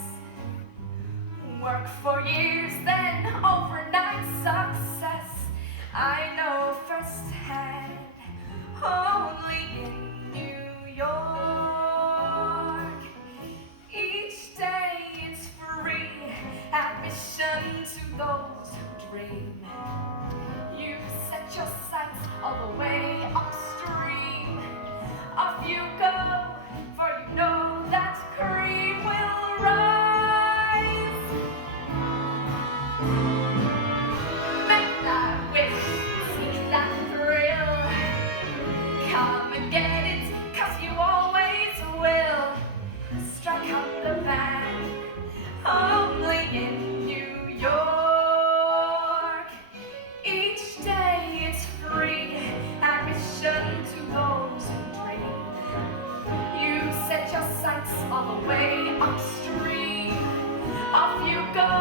Work for years, then overnight success. I know firsthand, only in New York. Each day it's free admission to those who dream. You set your sights all the way upstream. Off you go, for you know that cream will rise. Make that wish, seek that thrill. Come and get it, 'cause you always will. Strike up the band, only in New York. Each day it's free admission to those who dream. You set your sights all the way upstream. Off you go,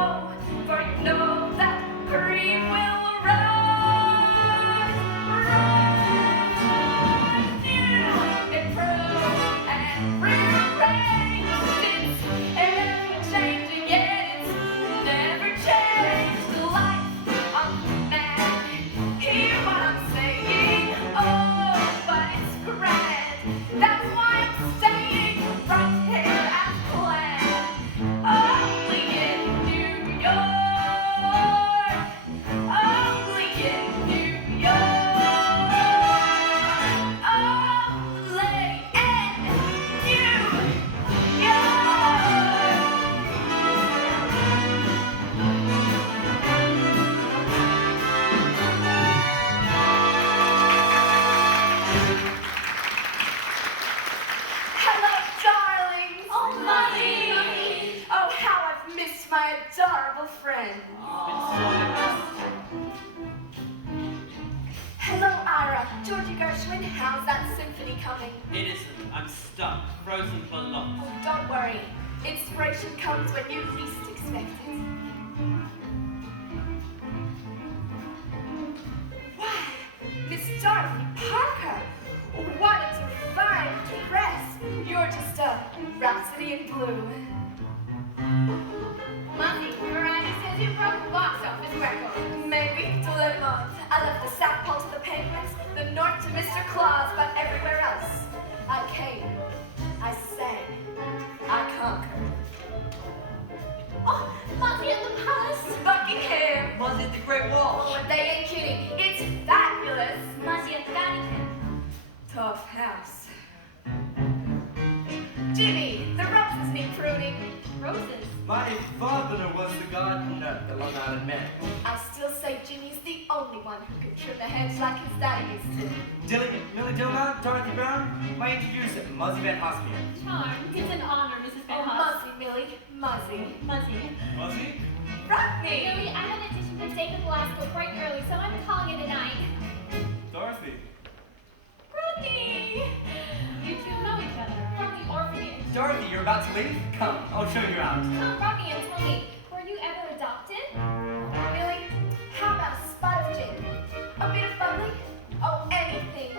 for you know that cream will rise. Rise. You improve and rearrange. It's ever-changing, yet it's never changed. The life of man. Hear what I'm saying? Oh, but it's grand. That's why I'm staying right here as planned. Only in New York. Only in New York. Only in New Hello, darlings. Oh, Muzzy. Oh, how I've missed my adorable friend. Hello, Ira. Georgie Gershwin, how's that symphony coming? It isn't. I'm stuck, frozen for life. Oh, don't worry. Inspiration comes when you least expect it. Why, Miss Dorothy Parker, what a divine dress. You're just a rhapsody in blue. Muzzy, Variety says you broke the box office record. Maybe tout le monde. I left the South Pole to the Penguins, the North to Mr. Claus, but everywhere else, I came, I sang, I conquered. Oh, Muzzy at the palace. Buckingham! Muzzy at the Great Wall. Oh, and they ain't kidding. It's fabulous. Muzzy at the Vatican. Tough house. Jimmy, the roses need pruning. Roses. My father was the gardener at Long Island Man. I still say Jimmy's the only one who can trim the hedge like his daddy used to. Millie Dillon, Dorothy Brown, my introducer, Muzzy Van Hospital. Charmed. It's an honor, Mrs. Oh, Van Muzzy, Millie, Muzzy. Muzzy. Muzzy? Rodney! Millie, I have an audition for David Glasgow bright early, so I'm calling it a night. Dorothy. Rodney! You two know each other. From the orphanage. Dorothy, you're about to leave? Come, I'll show you out. Come, Rodney, and tell me, were you ever adopted? Millie, how about a spot of gin? A bit of bubbly? Oh, anything.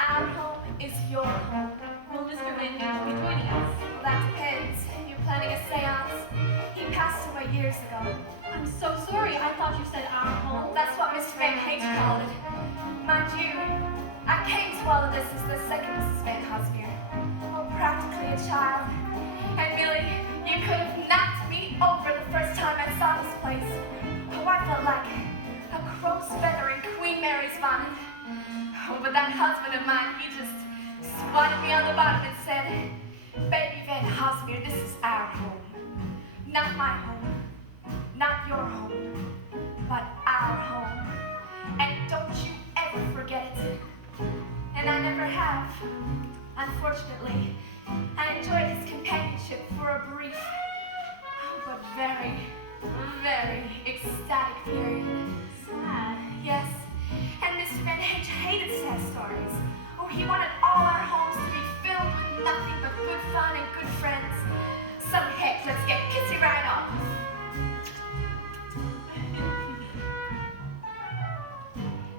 Our home is your home. Will Mr. Van Ness be joining us? Well, that depends. You're planning a seance? He passed away years ago. I'm so sorry. I thought you said our home. That's what Mr. Van H called it. Mind you, I came to all of this as the second Mrs. Van Hosbier. Oh, practically a child. And Millie, you could have knocked me over the first time I saw this place. Oh, I felt like a crow's feather in Queen Mary's bonnet. Oh, but that husband of mine, he just swatted me on the bottom and said, Baby Van Hosbier, this is our home. Not my home. Not your home. But our home. And don't you ever forget it. And I never have. Unfortunately, I enjoyed his companionship for a brief, but very, very ecstatic period. Sad. Yes, and Mr. Van H hated sad stories. Oh, he wanted all our homes to be filled with nothing but good fun and good friends. So heck, let's get kissy right off.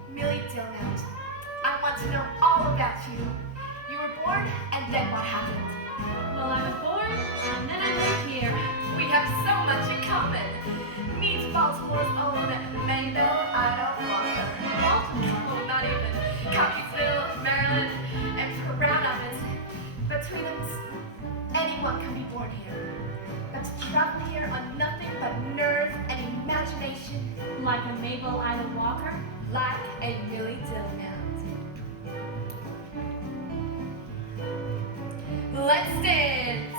Millie Dillon, I want to know all about you. You were born, and then what happened? Well, I was born, and then I moved here. here. But to travel here on nothing but nerve and imagination. Like a Mabel Island Walker? Like a Millie Dillmount. Let's dance!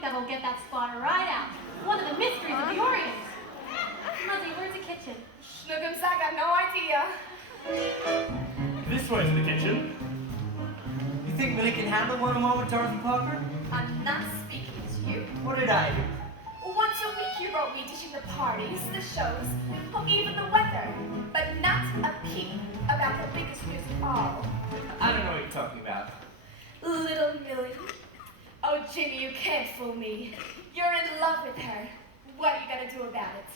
That'll get that spot right out. One of the mysteries of the Orient. Muzzy, where's the kitchen? Schnookums, I got no idea. This way's the kitchen. You think Millie can handle one-on-one with Dorothy Parker? I'm not speaking to you. What did I do? Once a week you wrote me teaching the parties, the shows, or even the weather, but not a peep about the biggest news of all. I don't know what you're talking about. Little Millie. Oh, Jimmy, you can't fool me. You're in love with her. What are you gonna do about it?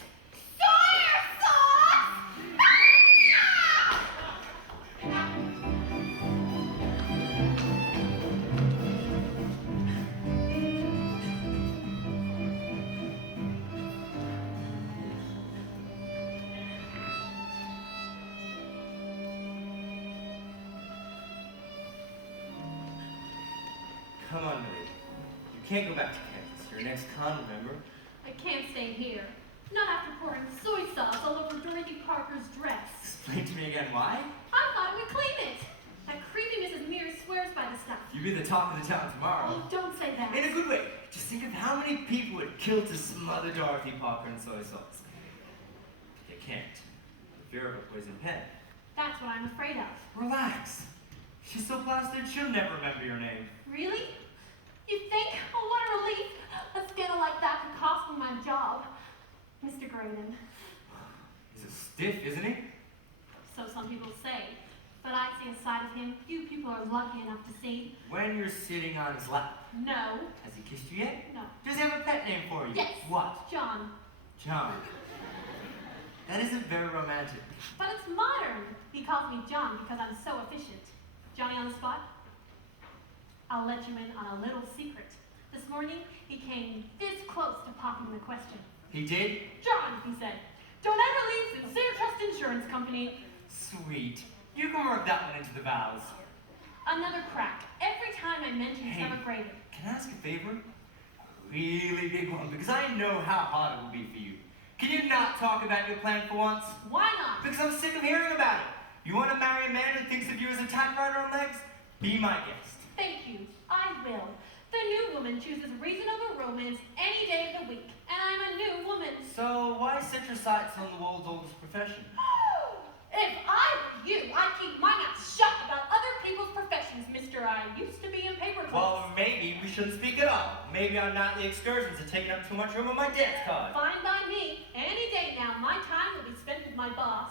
Sawyer sauce! Come on, Millie. You can't go back to Kansas. You're an ex-con, remember? I can't stay here. Not after pouring soy sauce all over Dorothy Parker's dress. Explain to me again why? I thought I would clean it. That creepy Mrs. Mears swears by the stuff. You'll be the talk of the town tomorrow. Oh, don't say that. In a good way. Just think of how many people would kill to smother Dorothy Parker in soy sauce. They can't. The fear of a poison pen. That's what I'm afraid of. Relax. She's so plastered, she'll never remember your name. Really? You think? Oh, what a relief. A scandal like that could cost me my job. Mr. Graydon. He's a stiff, isn't he? So some people say. But I see a side of him few people are lucky enough to see. When you're sitting on his lap. No. Has he kissed you yet? No. Does he have a pet name for you? Yes. What? John. John. That isn't very romantic. But it's modern. He calls me John because I'm so efficient. Johnny on the spot? I'll let you in on a little secret. This morning, he came this close to popping the question. He did? John, he said, don't ever leave Sincere Trust Insurance Company. Sweet. You can work that one into the vows. Another crack. Every time I mention Hey, Trevor Graydon. Can I ask a favor? A really big one, because I know how hard it will be for you. Can you not talk about your plan for once? Why not? Because I'm sick of hearing about it. You want to marry a man who thinks of you as a typewriter on legs? Be my guest. Thank you. I will. The new woman chooses reasonable romance any day of the week, and I'm a new woman. So why set your sights on the world's oldest profession? If I were you, I'd keep my mouth shut about other people's professions, Mr. I used to be in paper clips. Well, maybe we shouldn't speak at all. Maybe our nightly excursions are taking up too much room on my dance card. Fine by me. Any day now, my time will be spent with my boss,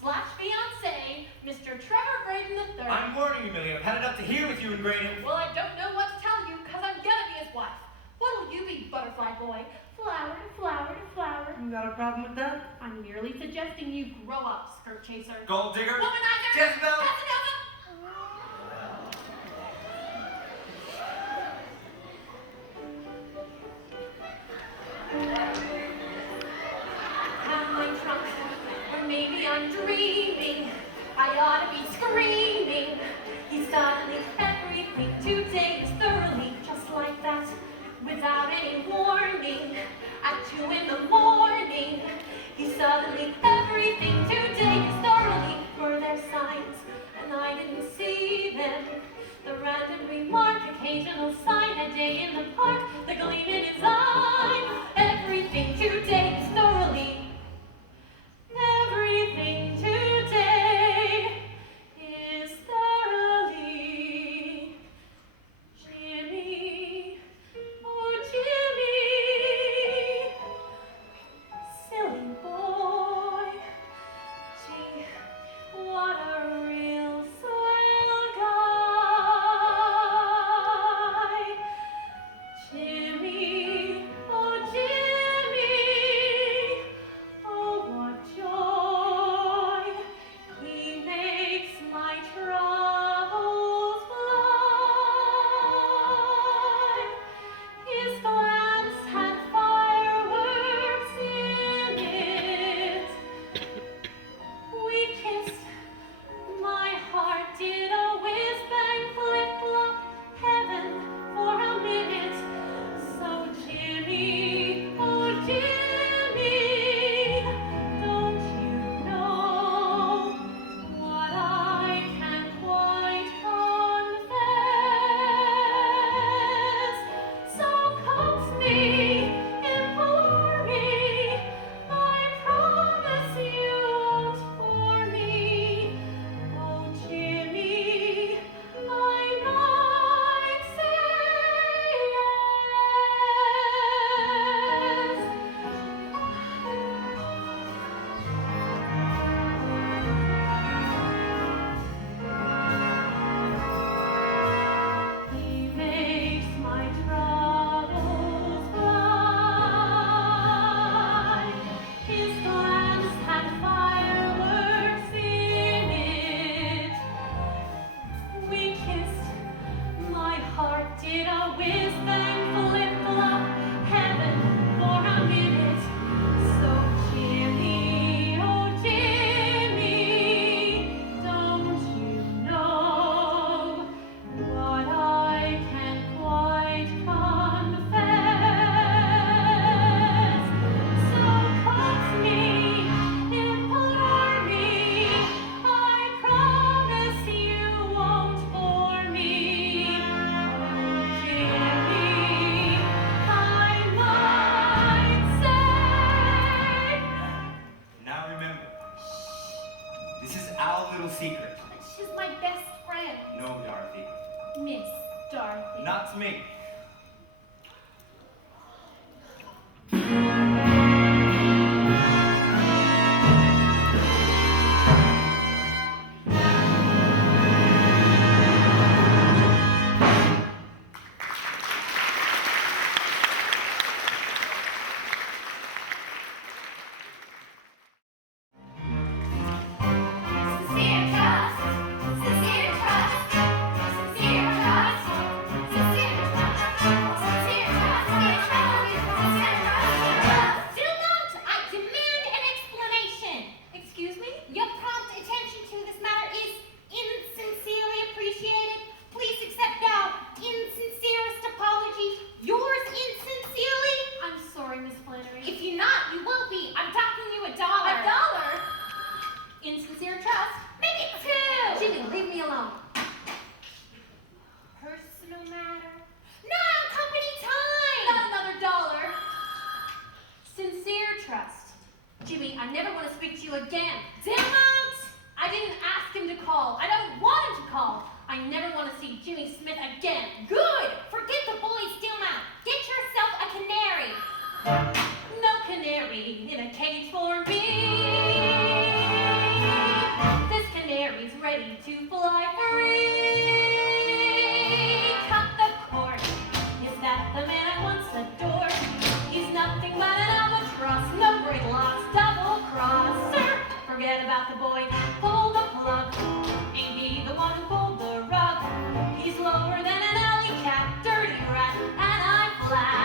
/ fiancé, Mr. Trevor Graydon III. I'm warning you, Millie. I've had enough to hear with you and Graydon. Well, I don't know what to tell you, because I'm gonna be his wife. What'll you be, butterfly boy? Flower to flower to flower. You got a problem with that? I'm merely suggesting you grow up, skirt chaser. Gold digger? Womanizer! Jezebel? Casanova! Have my trunk, or maybe I'm dreaming. I ought to be screaming. He's suddenly everything today is thoroughly just like that, without any warning. At 2 in the morning, he's suddenly everything today is thoroughly. Were there signs, and I didn't see them? The random remark, occasional sign, a day in the park, the gleam in his eye. Everything today is thoroughly. Everything today implore me. I promise you won't bore me. Oh, Jimmy, I might say yes. He makes my troubles bright. His glance had fireworks in it. We kissed, my heart did a whiz bang flip-flop, heaven for a minute. So Jimmy, oh Jimmy, don't you know what I can't quite confess? So coax me, implore me, I promise you won't bore me. Oh, Jimmy, I might say. Now remember, this is our little secret. She's my best friend, No, Dorothy. Miss Dorothy. Not to me. Sincere trust, sincere trust, sincere trust, sincere trust, sincere trust, sincere trust. Do not! I demand an explanation. Excuse me? Your prompt attention to this matter is insincerely appreciated. Please accept now insincerest apology. Yours insincerely. I'm sorry, Miss Flannery. If you're not, you will be. I'm docking you $1. $1? Insincere trust? Make it 2! Jimmy, leave me alone. Personal matter? No, company time! Not another $1. Sincere trust. Jimmy, I never want to speak to you again. Damn out! I didn't ask him to call. I don't want him to call. I never want to see Jimmy Smith again. Good! Forget the bully Stillmouth. Get yourself a canary. No canary in a cage for me. This canary's ready to fly free. Cut the cord. Is that the man I once adored? He's nothing but an albatross. No great loss, double crosser. Forget about the boy. Pull the plug. Ain't he the one who pulled the rug? He's lower than an alley cat, dirty rat, and I'm flatter.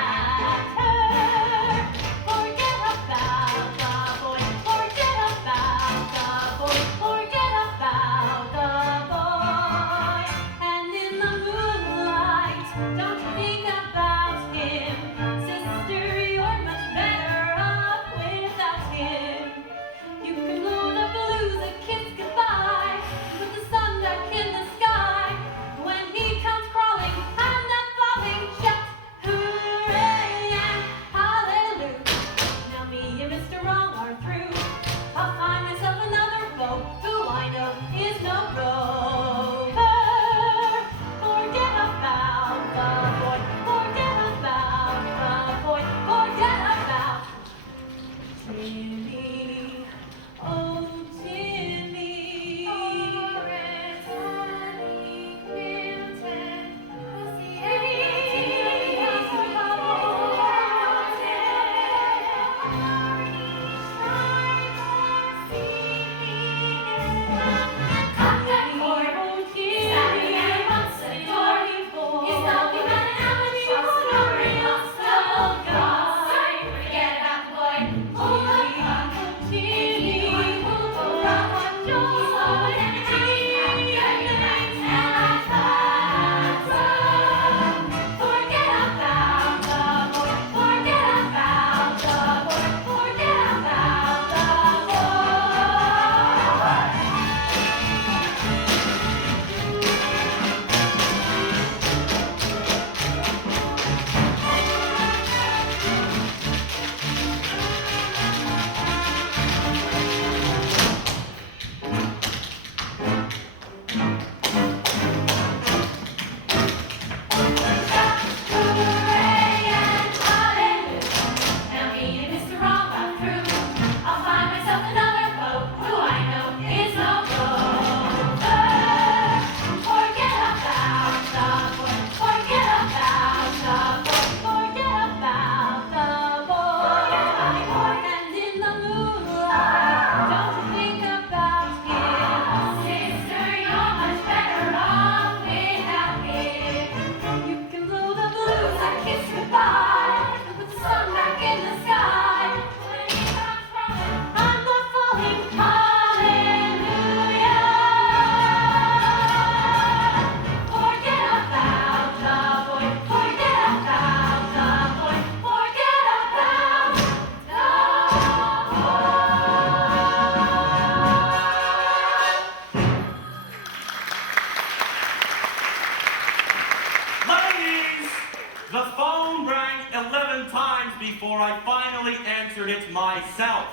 times before I finally answered it myself.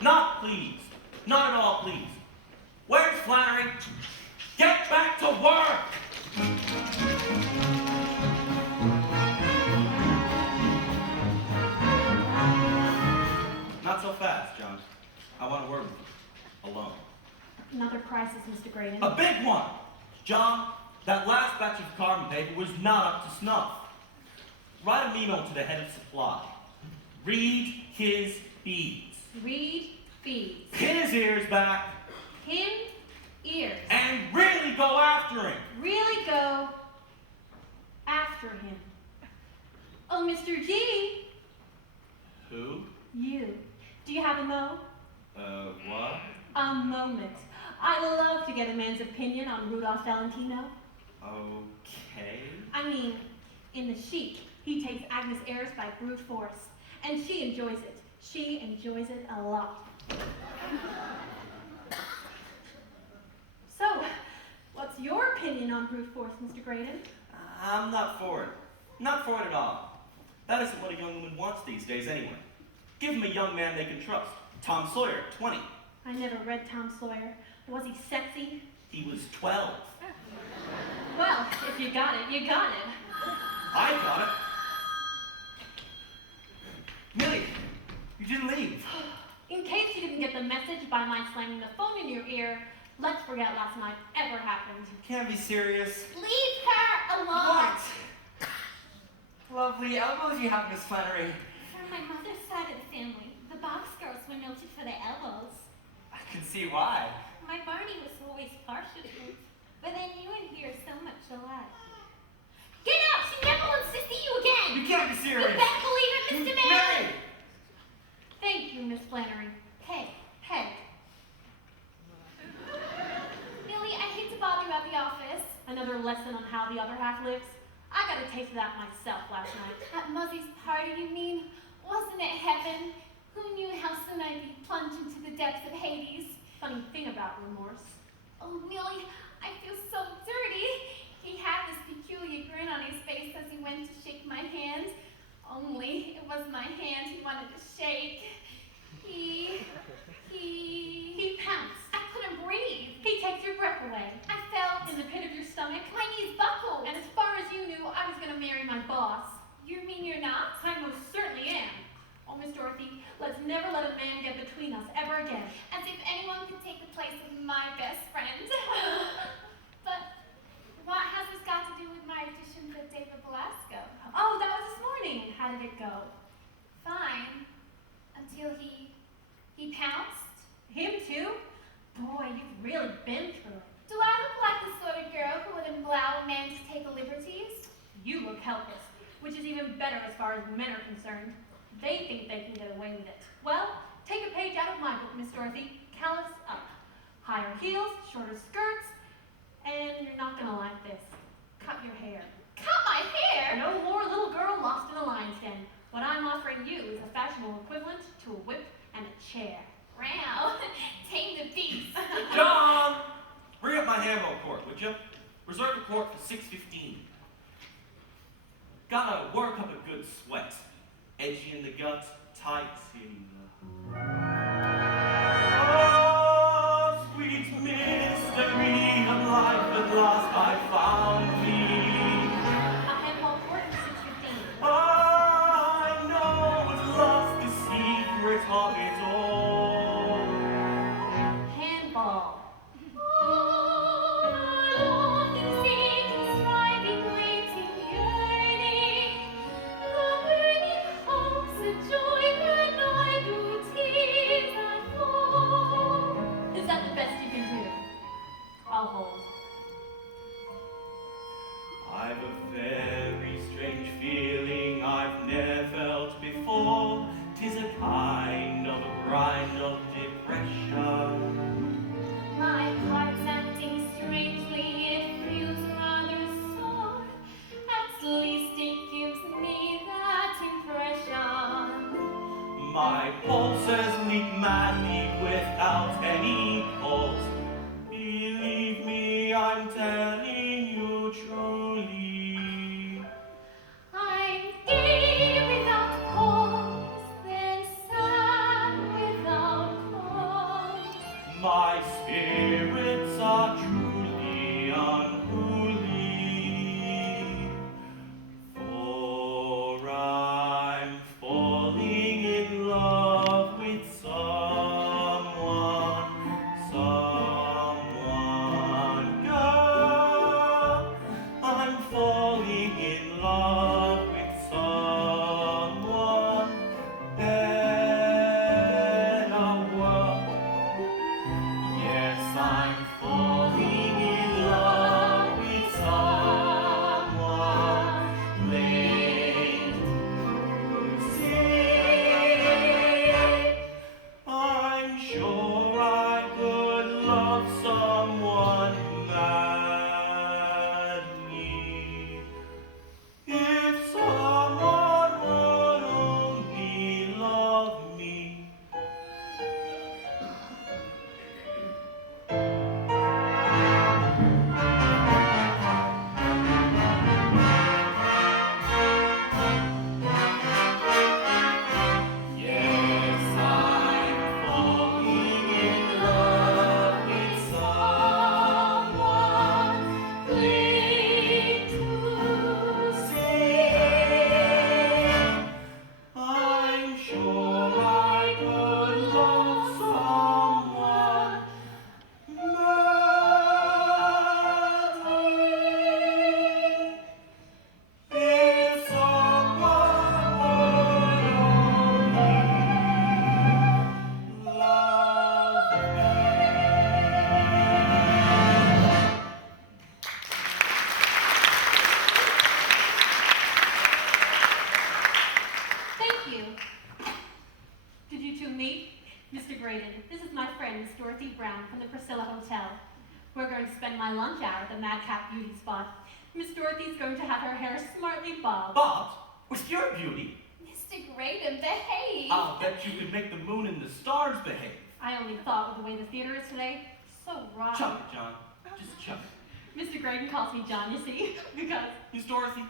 Not pleased. Not at all pleased. Where's Flannery? Get back to work! Not so fast, John. I want to work with you. Alone. Another crisis, Mr. Graydon. A big one! John, that last batch of carbon paper was not up to snuff. Write a memo to the head of supply. Read his beads. Read fees. Pin his ears back. Him, ears. And really go after him. Really go after him. Oh, Mr. G. Who? You. Do you have a mo? What? A moment. I love to get a man's opinion on Rudolph Valentino. Okay. I mean, in The Sheik, he takes Agnes Ayres by brute force. And she enjoys it. She enjoys it a lot. So, what's your opinion on brute force, Mr. Graydon? I'm not for it. Not for it at all. That isn't what a young woman wants these days anyway. Give him a young man they can trust. Tom Sawyer, 20. I never read Tom Sawyer. Was he sexy? He was 12. Well, if you got it, you got it. I got it. Millie, you didn't leave. In case you didn't get the message by my slamming the phone in your ear, let's forget last night ever happened. You can't be serious. Leave her alone. What? Lovely elbows you have, Miss Flannery. From my mother's side of the family, the box girls were noted for their elbows. I can see why. My Barney was always partial to it, but then you and he are so much alike. Get out! She never wants to see you again! You can't be You serious. better believe it, Mr. Man! Millie! Thank you, Miss Flannery. Hey, Head. Millie, I hate to bother you at the office. Another lesson on how the other half lives. I got a taste of that myself last night. At Muzzy's party, you mean? Wasn't it heaven? Who knew how soon I'd be plunged into the depths of Hades? Funny thing about remorse. Oh, Millie, I feel so dirty. He had this peculiar grin on his face as he went to shake my hand. Only it was my hand he wanted to shake. He pounced. I couldn't breathe. He takes your breath away. I felt In the pit of your stomach. my knees buckled. And as far as you knew, I was going to marry my boss. You mean you're not? I most certainly am. Oh, Miss Dorothy, let's never let a man get between us ever again. As if anyone could take the place of my best friend. But what has this got to do with my audition for David Velasco? Oh, that was this morning. How did it go? Fine. Until he pounced. Him too? Boy, you've really been through it. Do I look like the sort of girl who would allow a man to take liberties? You look helpless, which is even better as far as men are concerned. They think they can get away with it. Well, take a page out of my book, Miss Dorothy. Callus up. Higher heels, shorter skirts, and you're not gonna like this. Cut your hair. Cut my hair? No more little girl lost in a lion's den. What I'm offering you is a fashionable equivalent to a whip and a chair. Wow. Tame the beast. John! Bring up my handball court, would you? Reserve the court for 6:15. Gotta work up a good sweat. Edgy in the gut, tight in the... Oh, sweet mystery of life, at last I found me. A handball court for 6:15. I know at last the secret of it all. Handball. Is that the best you can do? I'll hold. I've a very strange feeling I've never felt before. 'Tis a kind of a grind of depression. My heart's acting strangely, it feels rather sore. At least it gives me that impression. My pulses leap madly without any pulse. Believe me, I'm telling you truly. I'm gay without pause. you. Did you two meet? Mr. Graydon, this is my friend, Miss Dorothy Brown from the Priscilla Hotel. We're going to spend my lunch hour at the Madcap Beauty Spot. Miss Dorothy's going to have her hair smartly bobbed. Bobbed? With your beauty? Mr. Graydon, behave. I'll bet you could make the moon and the stars behave. I only thought with the way the theater is today, so raw. Chug it, John. Just chug it. Mr. Graydon calls me John, you see, because... Miss Dorothy,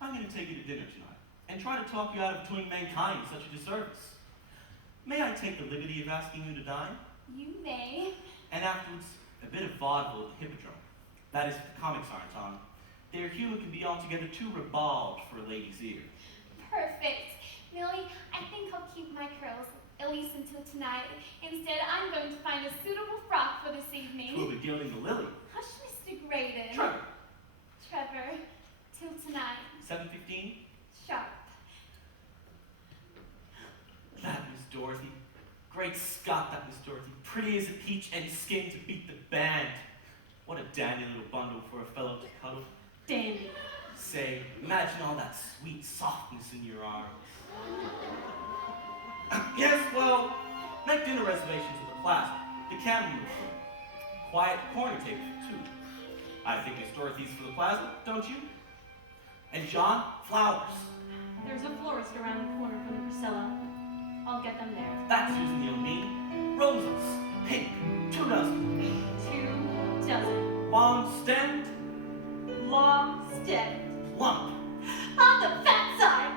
I'm going to take you to dinner tonight and try to talk you out of doing mankind such a disservice. May I take the liberty of asking you to dine? You may. And afterwards, a bit of vaudeville at the Hippodrome. That is, if the comics aren't on. Their humor can be altogether too ribald for a lady's ear. Perfect. Millie, I think I'll keep my curls, at least until tonight. Instead, I'm going to find a suitable frock for this evening. We'll be gilding the lily. Hush, Mr. Graydon. Trevor. Trevor, till tonight. 7:15? Sharp. That Miss Dorothy. Great Scott, that Miss Dorothy. Pretty as a peach and skin to beat the band. What a dandy little bundle for a fellow to cuddle. Dandy. Say, imagine all that sweet softness in your arms. Yes, well, make dinner reservations at the Plaza, the cabin room. Quiet corner table for two. I think Miss Dorothy's for the Plaza, don't you? And John, flowers. There's a florist around the corner from the Priscilla. I'll get them there. That's Susan you'll mean. Roses, pink, 2 dozen. 2 dozen. Long stemmed, Long stem. plump. On the fat side.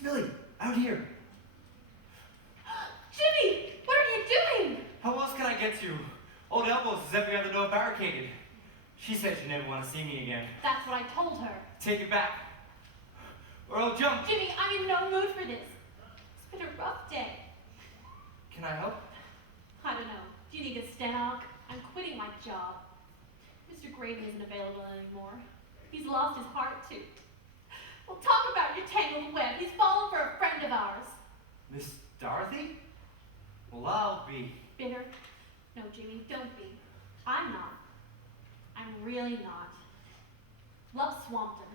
Millie, out here. Jimmy, what are you doing? How else can I get you? Old Elbows is every other door barricaded. She said she'd never want to see me again. That's what I told her. Take it back, or I'll jump. Jimmy, I'm in no mood for this. It's been a rough day. Can I help? I don't know. Do you need a stenog? I'm quitting my job. Mr. Graydon isn't available anymore. He's lost his heart, too. Well, talk about your tangled web. He's fallen for a friend of ours. Miss Dorothy? Well, I'll be. Bitter? No, Jimmy, don't be. I'm not. I'm really not. Love swamped her.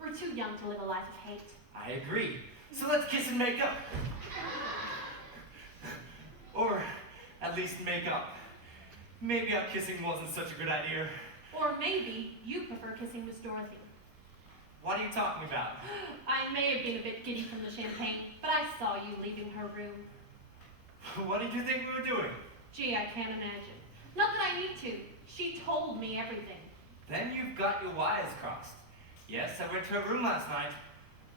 We're too young to live a life of hate. I agree. So let's kiss and make up. Or at least make up. Maybe our kissing wasn't such a good idea. Or maybe you prefer kissing Miss Dorothy. What are you talking about? I may have been a bit giddy from the champagne, but I saw you leaving her room. What did you think we were doing? Gee, I can't imagine. Not that I need to. She told me everything. Then you've got your wires crossed. Yes, I went to her room last night.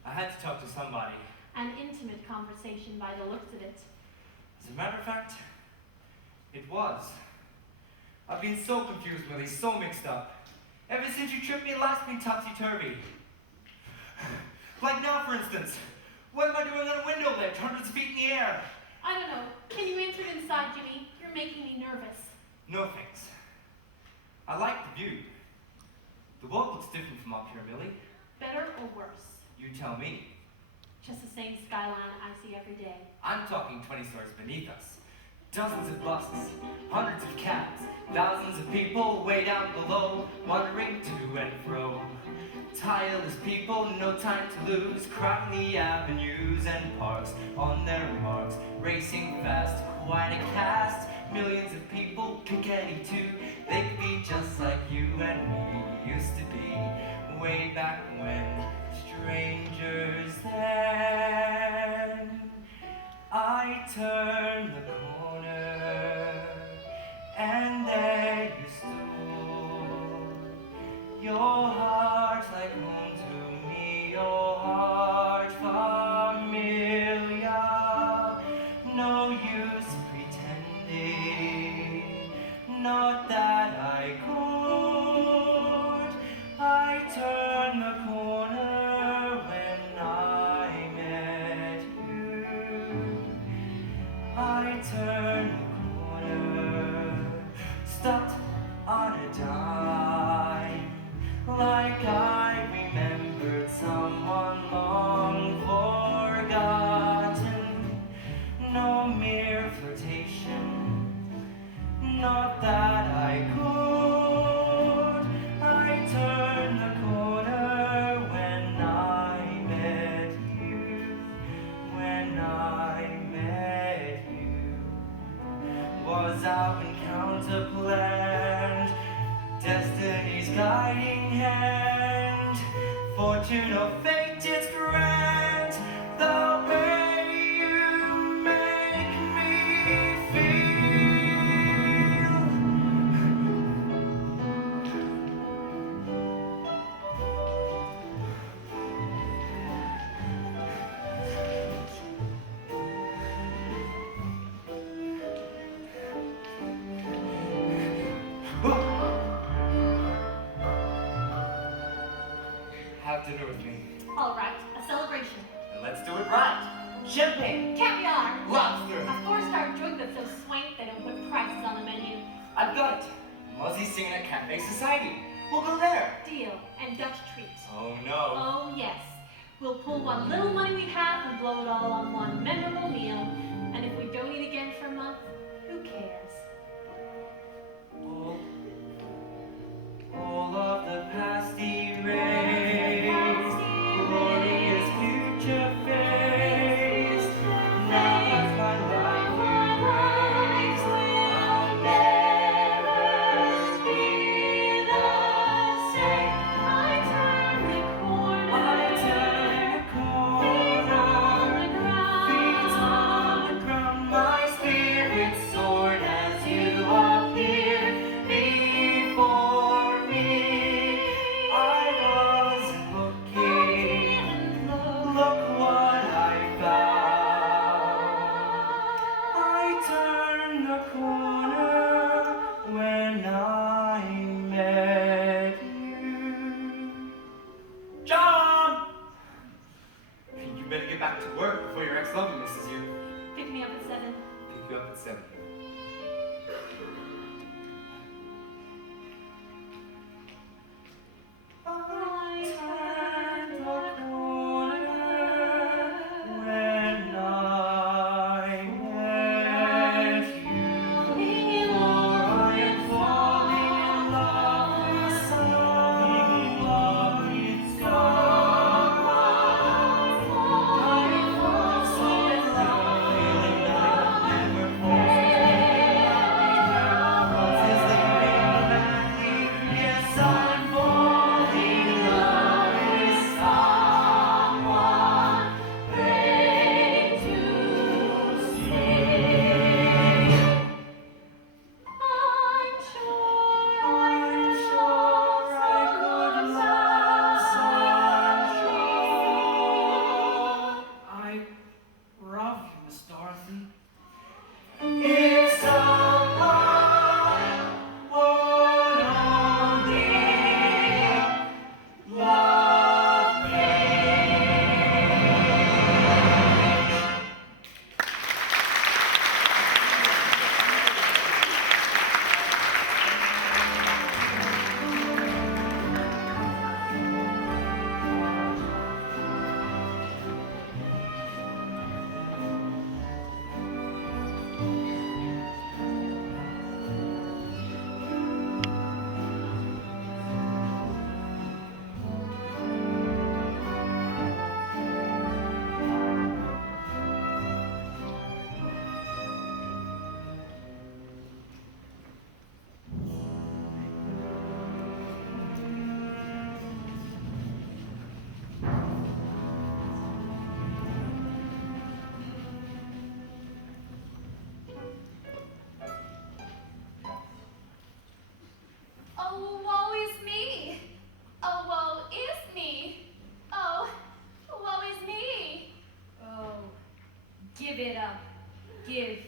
I had to talk to somebody. An intimate conversation by the looks of it. As a matter of fact, it was. I've been so confused, Millie, so mixed up. Ever since you tripped me last, been topsy-turvy. Like now, for instance. What am I doing on a window ledge, hundreds of feet in the air? I don't know. Can you enter inside, Jimmy? You're making me nervous. No thanks. I like the view. The world looks different from up here, Millie. Better or worse? You tell me. Just the same skyline I see every day. I'm talking 20 stories beneath us. Dozens of buses, hundreds of cabs, thousands of people way down below, wandering to and fro. Tireless people, no time to lose, crowding the avenues and parks on their marks, racing fast, quite a cast. Millions of people, Piketty too, they could be just like you and me used to be, way back when, strangers then. I turned the corner, and there you stood. Your heart like home to me, your heart familiar. No use pretending, not that I could. I turned the corner when I the planned, destiny's guiding hand, fortune or fate, it's grand, the way you make me feel. Have dinner with me. All right, a celebration. And let's do it right. Champagne, Caviar. lobster. A four-star drink that's so swank they don't put prices on the menu. I've got it. Muzzy singing at Cafe Society. We'll go there. Deal. And Dutch treats. Oh no. Oh, yes. We'll pull what little money we have and blow it all on one memorable meal. And if we don't eat again for a month, who cares? All of the past erased, glorious future faced. Now that's my life erased. I'll never be the same. I turn the corner. I turn the corner. Feet on the Feet on the ground. My spirit soared as you appear before me. I was looking. Look what I found. I turned the corner when I met you. John! You better get back to work before your ex-lover misses you. Pick me up at 7. Pick you up at 7. I turned the corner when I met you. For I am falling in love with someone. I fall so in love, feeling that I'll never fall. Is living madly? Yes, I'm falling in love with someone. Pray to see. I'm sure I could love sunshine. I love you, Miss Dorothy. If someone would only love me. Oh, woe is me. Oh, woe is me. Oh, woe is me. Oh, give it up. Give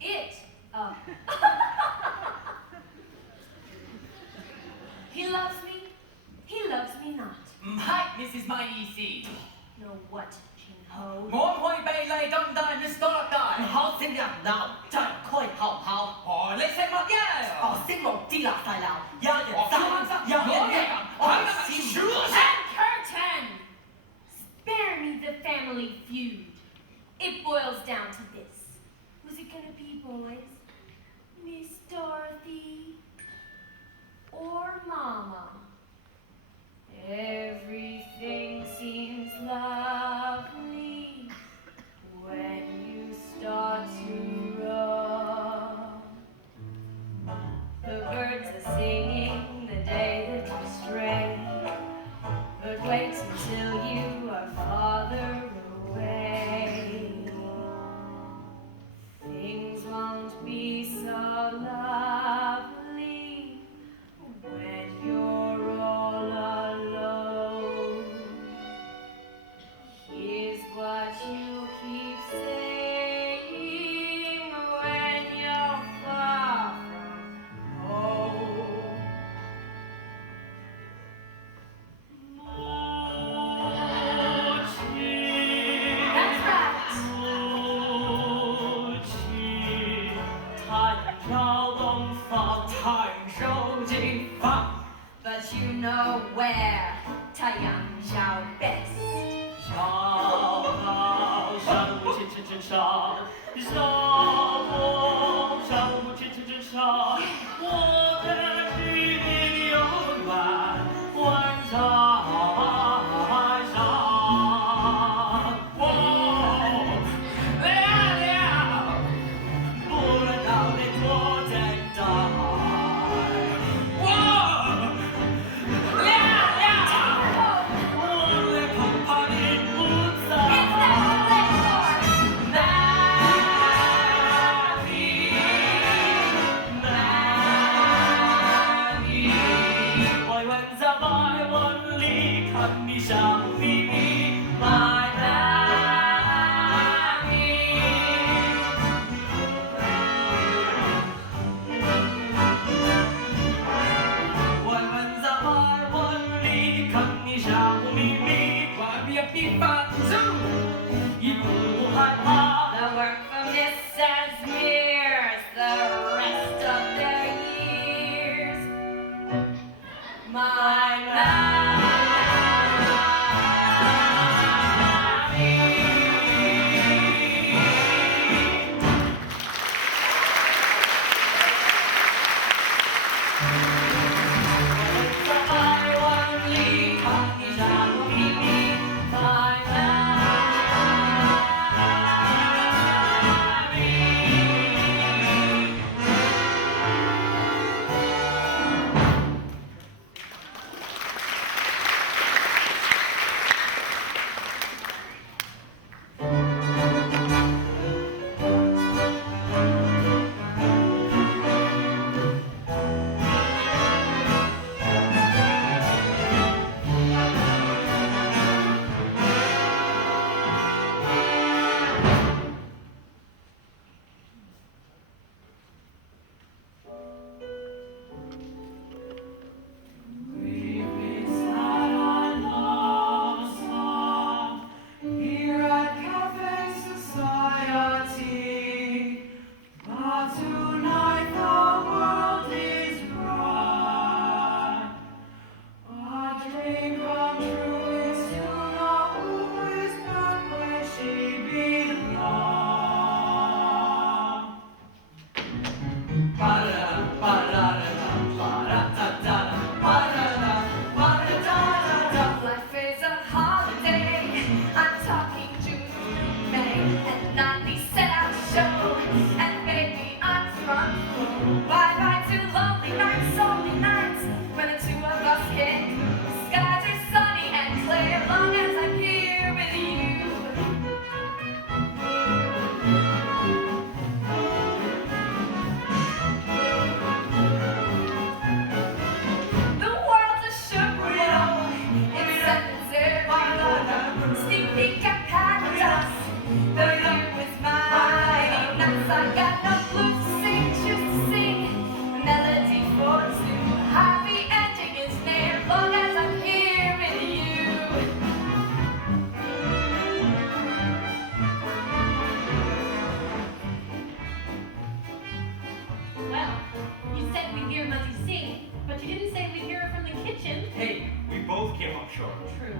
it up. He loves me. He loves me not. 唔係，Mrs. 咪意思。 No what, Chin-ho? 我唔可以俾你咁大，Miss Dorothy。考醒人鬧，真開口口。哦，你識乜嘢？哦，識冇啲啦細鬧，有人爭，有人贏，我先唔。 Curtain! Spare me the family feud. It boils down to this. Who's it gonna be, boys? Miss Dorothy or Mama? Everything seems lovely when you start to rub. you keep saying when you're far from home. That's right. But you know where Taiyang Zhao best. 小号上路前前前上，小风上路前前前上，我的距离永远万丈上。哦，亮亮，不然到底多简单。哦，亮亮，我来恐怕你不在。哪里？外问在百万里，看你笑眯眯，在哪里？外问在百万里，看你笑眯眯，外面比反正一不害怕。 The work for Mrs. Mears the rest of their years. My Here at Cafe Society, but tonight the world is right. A dream come true is to know who is back where she belongs. Ba-da-da, ba-da-da-da, ba-da-da-da-da, ba-da-da, ba-da-da-da-da. Life is a holiday. I'm talking June through May, and not the set-out show. And baby, I'm from home. Bye-bye to lonely nights, when the two of us can cruise. Skies are sunny and clear, long as I'm here with you. The world's a sugar bowl. It's 7-0. Sneak peek at paradise. The year was mine. Nights I got no blues to sing, choose to sing. A melody for two. Happy ending is near, long as I'm here with you. Well, you said we'd hear Muzzy sing, but you didn't say we'd hear it from the kitchen. Hey, we both came up short. True.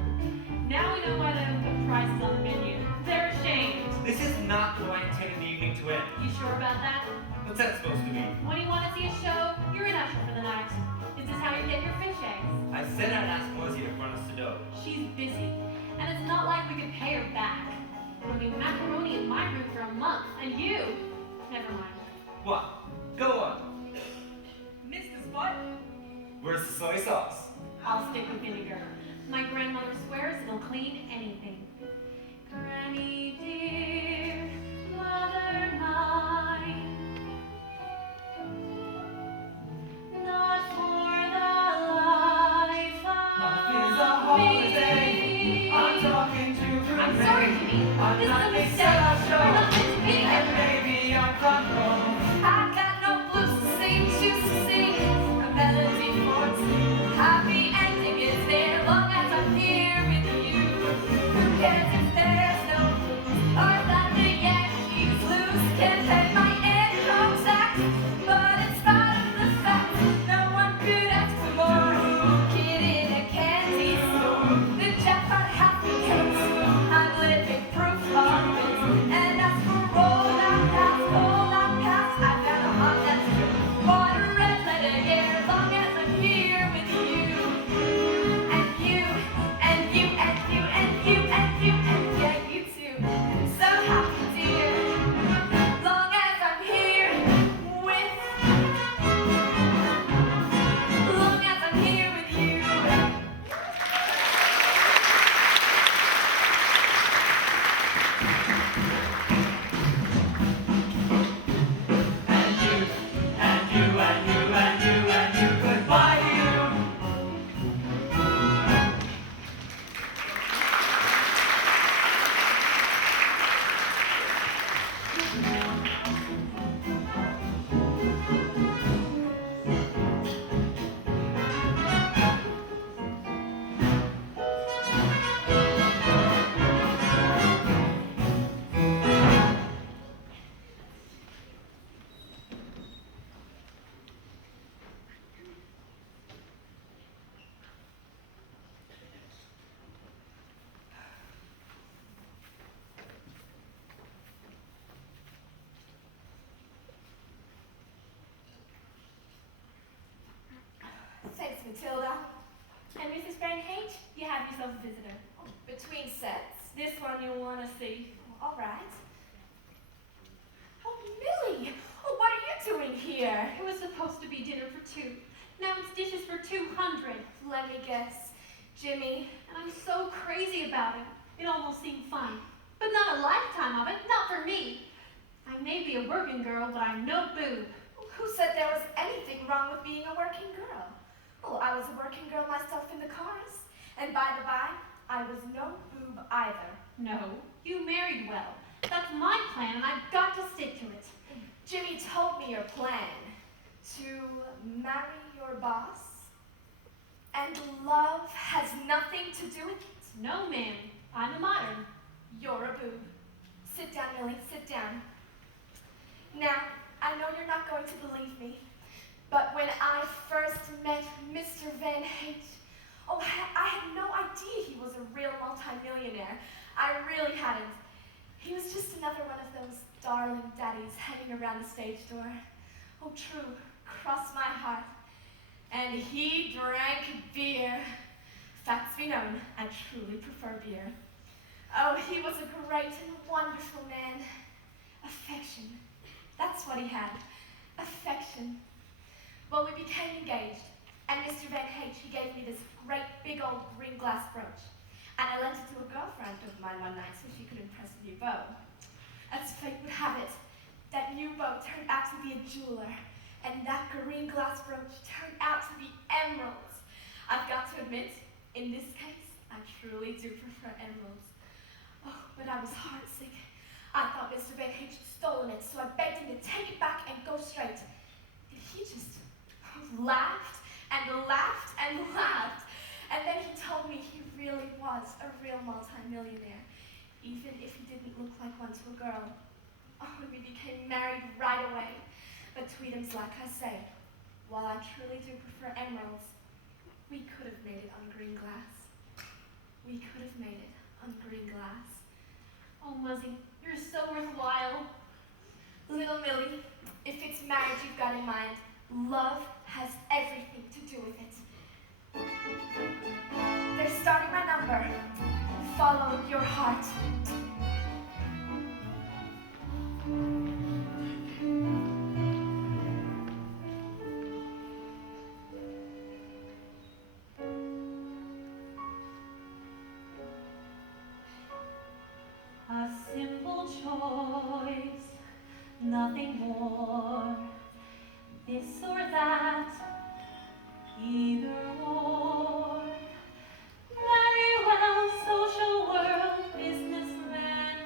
Now we know why they don't put prices on the menu. They're ashamed. This is not how I intended the evening to end. You sure about that? What's that supposed to mean? When you want to see a show, you're an usher for the night. Is this how you get your fish eggs? I said I'd ask Muzzy to front us to dough. She's busy, and it's not like we could pay her back. There'll be macaroni in my room for a month, and you... Never mind. What? Go on. Mr. Spot? Where's the soy sauce? I'll stick with vinegar. My grandmother swears it'll clean anything. Granny dear, mother mine, not for the life Life is a of holiday. me. I'm talking to I'm sorry, Jimmy. I'm This is not a the mistake. star show. We're not meant to be And here. maybe I'm front row. I've got no blues to sing, choose to sing a melody for two. Happy ending is there long as I'm here with you. Who cares if there's no blues or that the Yankees lose? Can't pay my income tax, but in spite of the fact no one could ask for more. Kid in a candy store, the jackpot happy hits. I'm living proof of it, and as for all that past, I've got a heart that's true. Water red letter, yeah, long as I'm here with you. And you, and you, and you, and you, and you, and yeah, you too. So happy, dear, long as I'm here with, long as I'm here with you. And you, and you, and you, and you, and you, goodbye to you. Thanks, Matilda. And Mrs. Frank H., you have yourself a visitor. Between sets. This one you'll want to see. All right. Oh, Millie! Oh, what are you doing here? It was supposed to be dinner for 2. Now it's dishes for 200. Let me guess. Jimmy. And I'm so crazy about it. It almost seemed fun. But not a lifetime of it. Not for me. I may be a working girl, but I'm no boob. Who said there was anything wrong with being a working girl? Oh, I was a working girl myself in the chorus. And by the by, I was no boob either. No, you married well. That's my plan, and I've got to stick to it. Jimmy told me your plan. To marry your boss. And love has nothing to do with it. No, ma'am. I'm a modern. You're a boob. Sit down, Millie, sit down. Now, I know you're not going to believe me, but when I first met Mr. Van Hate, oh, I had no idea he was a real multimillionaire. I really hadn't. He was just another one of those darling daddies hanging around the stage door. Oh, true, cross my heart. And he drank beer. Facts be known, I truly prefer beer. Oh, he was a great and wonderful man. Affection. That's what he had. Affection. Well, we became engaged, and Mr. Van H, he gave me this great big old green glass brooch. And I lent it to a girlfriend of mine one night so she could impress a new beau. As fate would have it, that new beau turned out to be a jeweler, and that green glass brooch turned out to be emeralds. I've got to admit, in this case, I truly do prefer emeralds. Oh, but I was heartsick. I thought Mr. Van H had stolen it, so I begged him to take it back and go straight. And he just laughed and laughed and laughed. And then he told me he really was a real multimillionaire, even if he didn't look like one to a girl. Oh, and we became married right away. But Tweedums, like I say, while I truly do prefer emeralds, we could have made it on green glass. We could have made it on green glass. Oh, Muzzy, you're so worthwhile. Little Millie, if it's marriage you've got in mind, love has everything to do with it. They're starting my number. Follow your heart. A simple choice, nothing more. This or that, either or. Very well, social world, businessman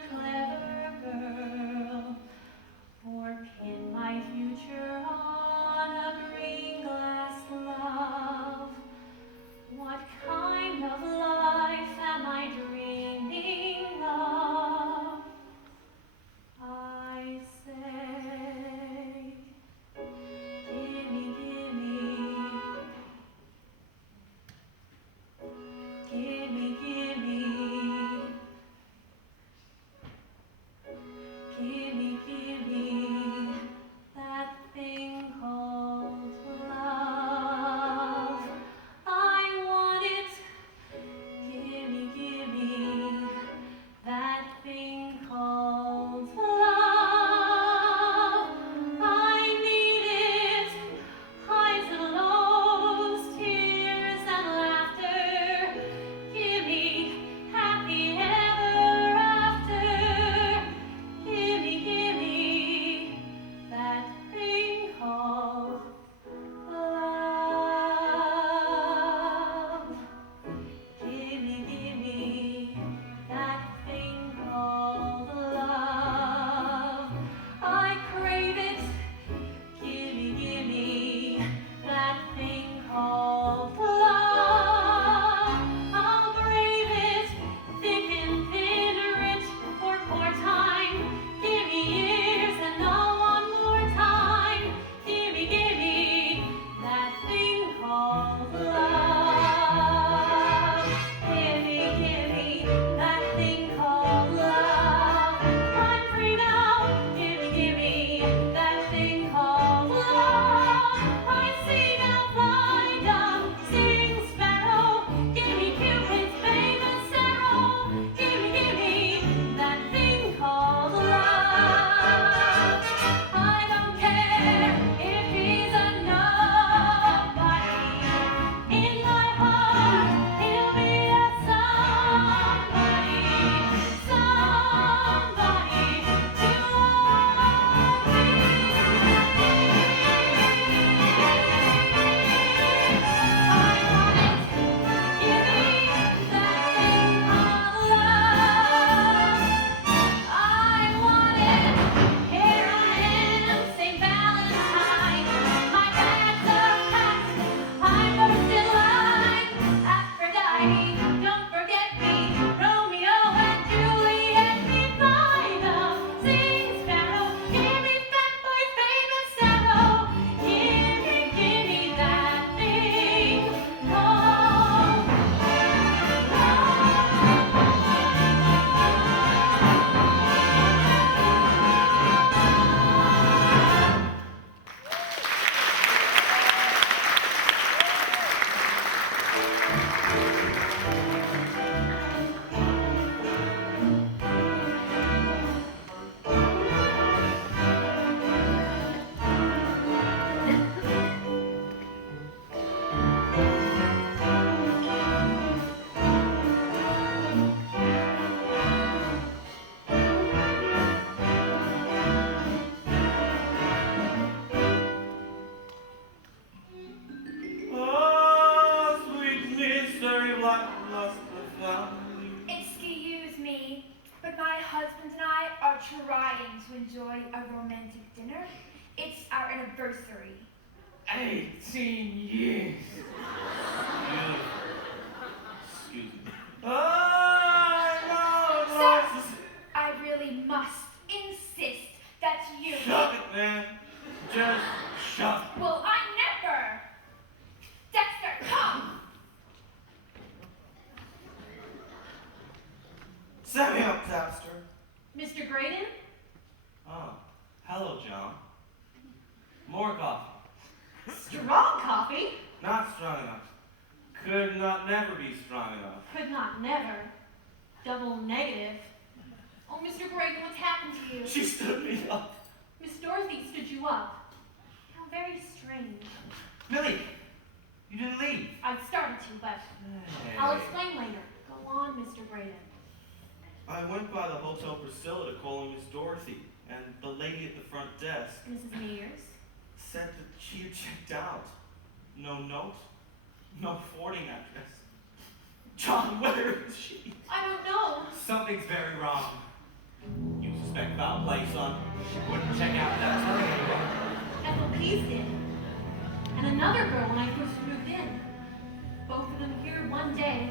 gimme that thing called love. I want it. Gimme that thing called love. I need it. Highs and lows, tears and laughter. Gimme happy ever after. Gimme that thing called love. Gimme that thing called love. I crave it. Gimme that thing called love. I'll brave it, thick and thin, rich or poor time. Gimme years and all one more time. Gimme that thing called love. Gimme that thing called love. I'm free now. Gimme that thing called love. I see now fly dove, sing sparrow. Gimme Cupid's famous arrow. Gimme that thing called love. I don't care if he's a nobody. In my heart, he'll be a somebody, somebody to love me. I want it. Gimme that thing called love. I want it. Here I am, St. Valentine. My bags are packed. I'm first in line. Aphrodite, don't forget me. Romeo and Juliet, me find them. Sing sparrow, gimme fat boy's famous arrow. Gimme that thing called Oh, sweet mystery, what must have found you? Excuse me, but my husband and I are trying to enjoy a romantic dinner. It's our anniversary. 18 years. Excuse me. Sir, I really must insist that you... Shove it, man. Just shove it. Well, I never! Dexter, come! Set me up, Tapster. Mr. Graydon? Oh, hello, John. More coffee. Strong coffee? Not strong enough. Could not never be strong enough. Could not never. Double negative. Oh, Mr. Graydon, what's happened to you? She stood me up. Miss Dorothy stood you up. How very strange. Millie, you didn't leave. I'd started to, but I'll explain later. Go on, Mr. Graydon. I went by the Hotel Priscilla to call on Miss Dorothy, and the lady at the front desk Mrs. Mears? said that she had checked out. No note, no forwarding address. John, where is she? I don't know. Something's very wrong. You suspect foul play, son? She wouldn't check out without telling anyone. Ethel Pease did. And another girl when I first moved in. Both of them here one day,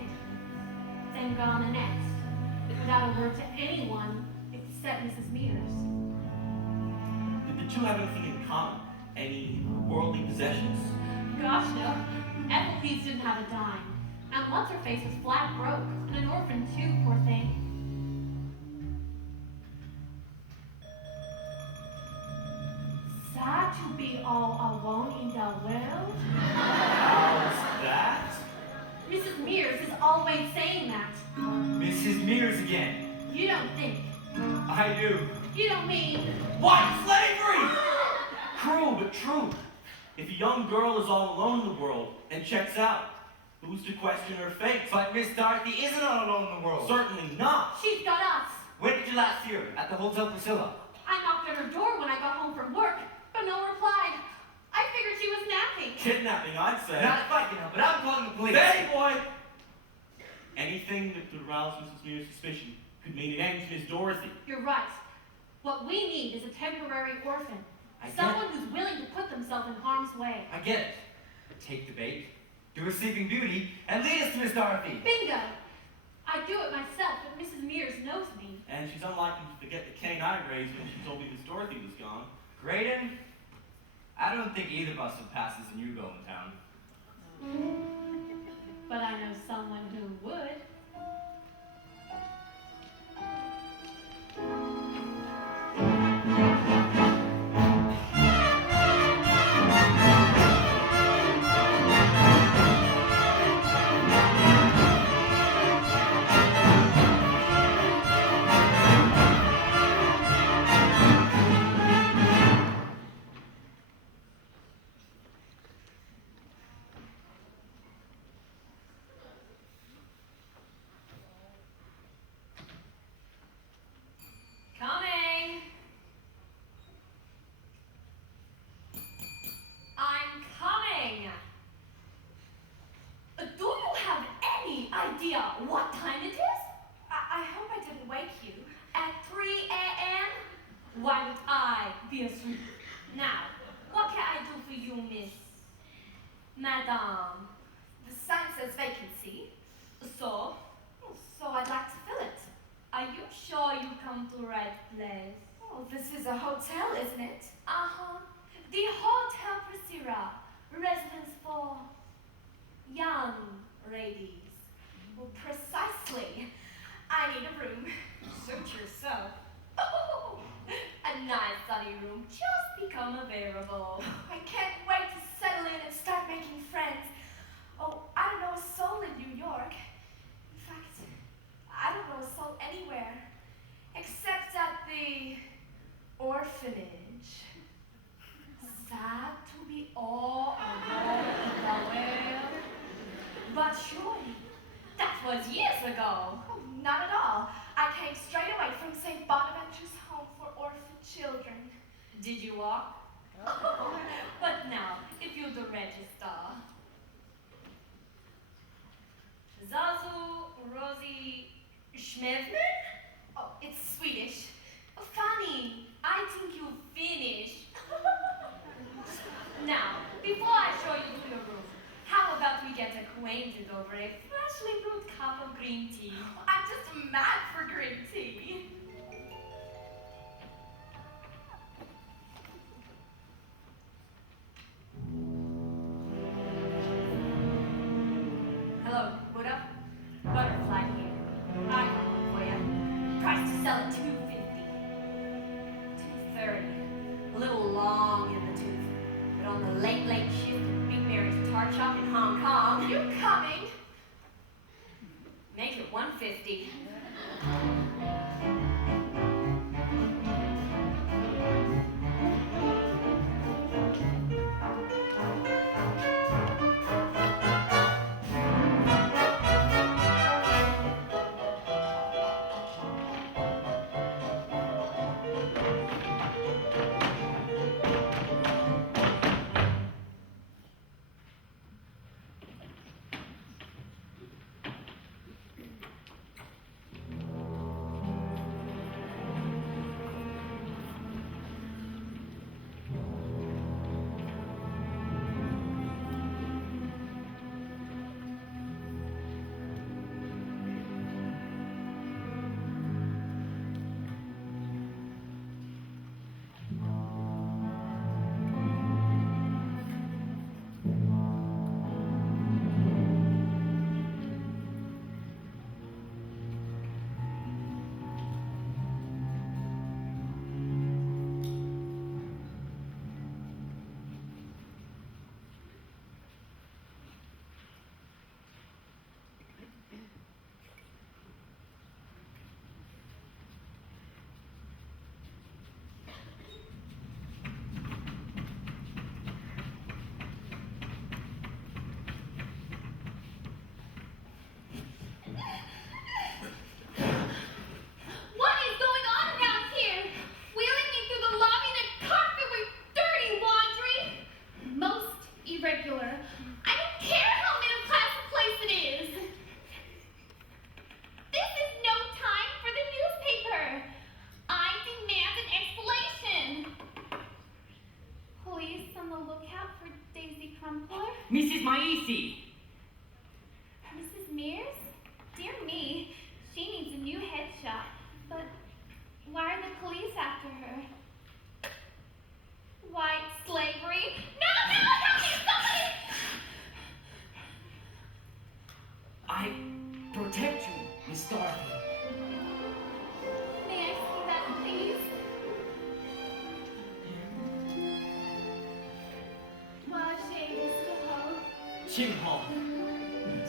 then gone the next. Without a word to anyone except Mrs. Mears. Did the two have anything in common? Any worldly possessions? Gosh, no. Ethel Pease didn't have a dime. And what's-her-face was flat broke. And an orphan, too, poor thing. all alone in the world? How's that? Mrs. Mears is always saying that. Mrs. Mears again. You don't think. I do. You don't mean. White slavery! Cruel but true. If a young girl is all alone in the world and checks out, who's to question her fate? But Miss Dorothy isn't all alone in the world. Certainly not. She's got us. When did you last see her? At the Hotel Priscilla. I knocked on her door when I got home from work, but no one replied. I figured she was napping. Kidnapping, I'd say. Not if I can help it. I'm calling the police. Hey, boy! Anything that could arouse Mrs. Mears' suspicion could mean it ends Miss Dorothy. You're right. What we need is a temporary orphan. I get Someone who's willing to put themselves in harm's way. I get it. Take the bait, do a sleeping beauty, and lead us to Miss Dorothy. Bingo! I'd do it myself, but Mrs. Mears knows me. And she's unlikely to forget the cane I raised when she told me Miss Dorothy was gone. Graydon, I don't think either of us would pass as a new girl in town. But I know someone who would. Coming. I'm coming. Do you have any idea what time it is? I hope I didn't wake you. At 3 a.m.? Why would I be asleep? Now, what can I do for you, Miss Madame? The sign says vacancy, So, so I'd like to fill it. are you sure you come to right place? Oh, this is a hotel, isn't it? Uh-huh. The Hotel Priscilla, residence for young ladies. Well, precisely. I need a room. Suit yourself. Oh, a nice sunny room just become available. I can't wait to settle in and start making friends. Oh, I don't know a soul in New York. In fact, I don't know a soul anywhere. Except at the orphanage. Sad to be all alone in the world. But surely, that was years ago. Oh, not at all. I came straight away from St. Bonaventure's Home for Orphan Children. Did you walk? But now, if you do register. Zazu Rosie Schmevman? Oh, it's Swedish. Funny, I think you finished. Now, before I show you to your room, how about we get acquainted over a freshly brewed cup of green tea? I'm just mad for green tea. Hello, Buddha. Butterfly here. I got one for you. Price to sell at $250. $230. A little long in the tooth. But on the late shift at Big Mary's Tart Shop in Hong Kong, You coming? make it $150. Mrs. Maisi. Mrs. Mears? Dear me, she needs a new headshot. But why are the police after her? White slavery? No, help me, somebody! I protect you, Miss Dorothy. May I see that, please? Well, shade, Mr. Ho. Chim Ho.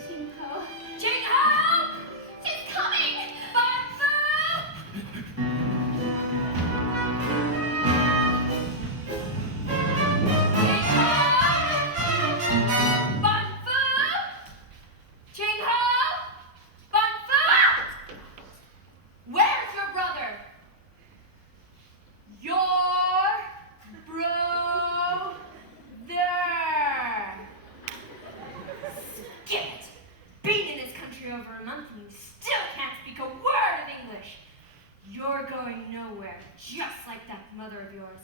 Chinko. Jing-ho! She's coming! Where's your brother? Your brother. Skip it. Been in this country over a month and you still can't speak a word of English. You're going nowhere, just like that mother of yours.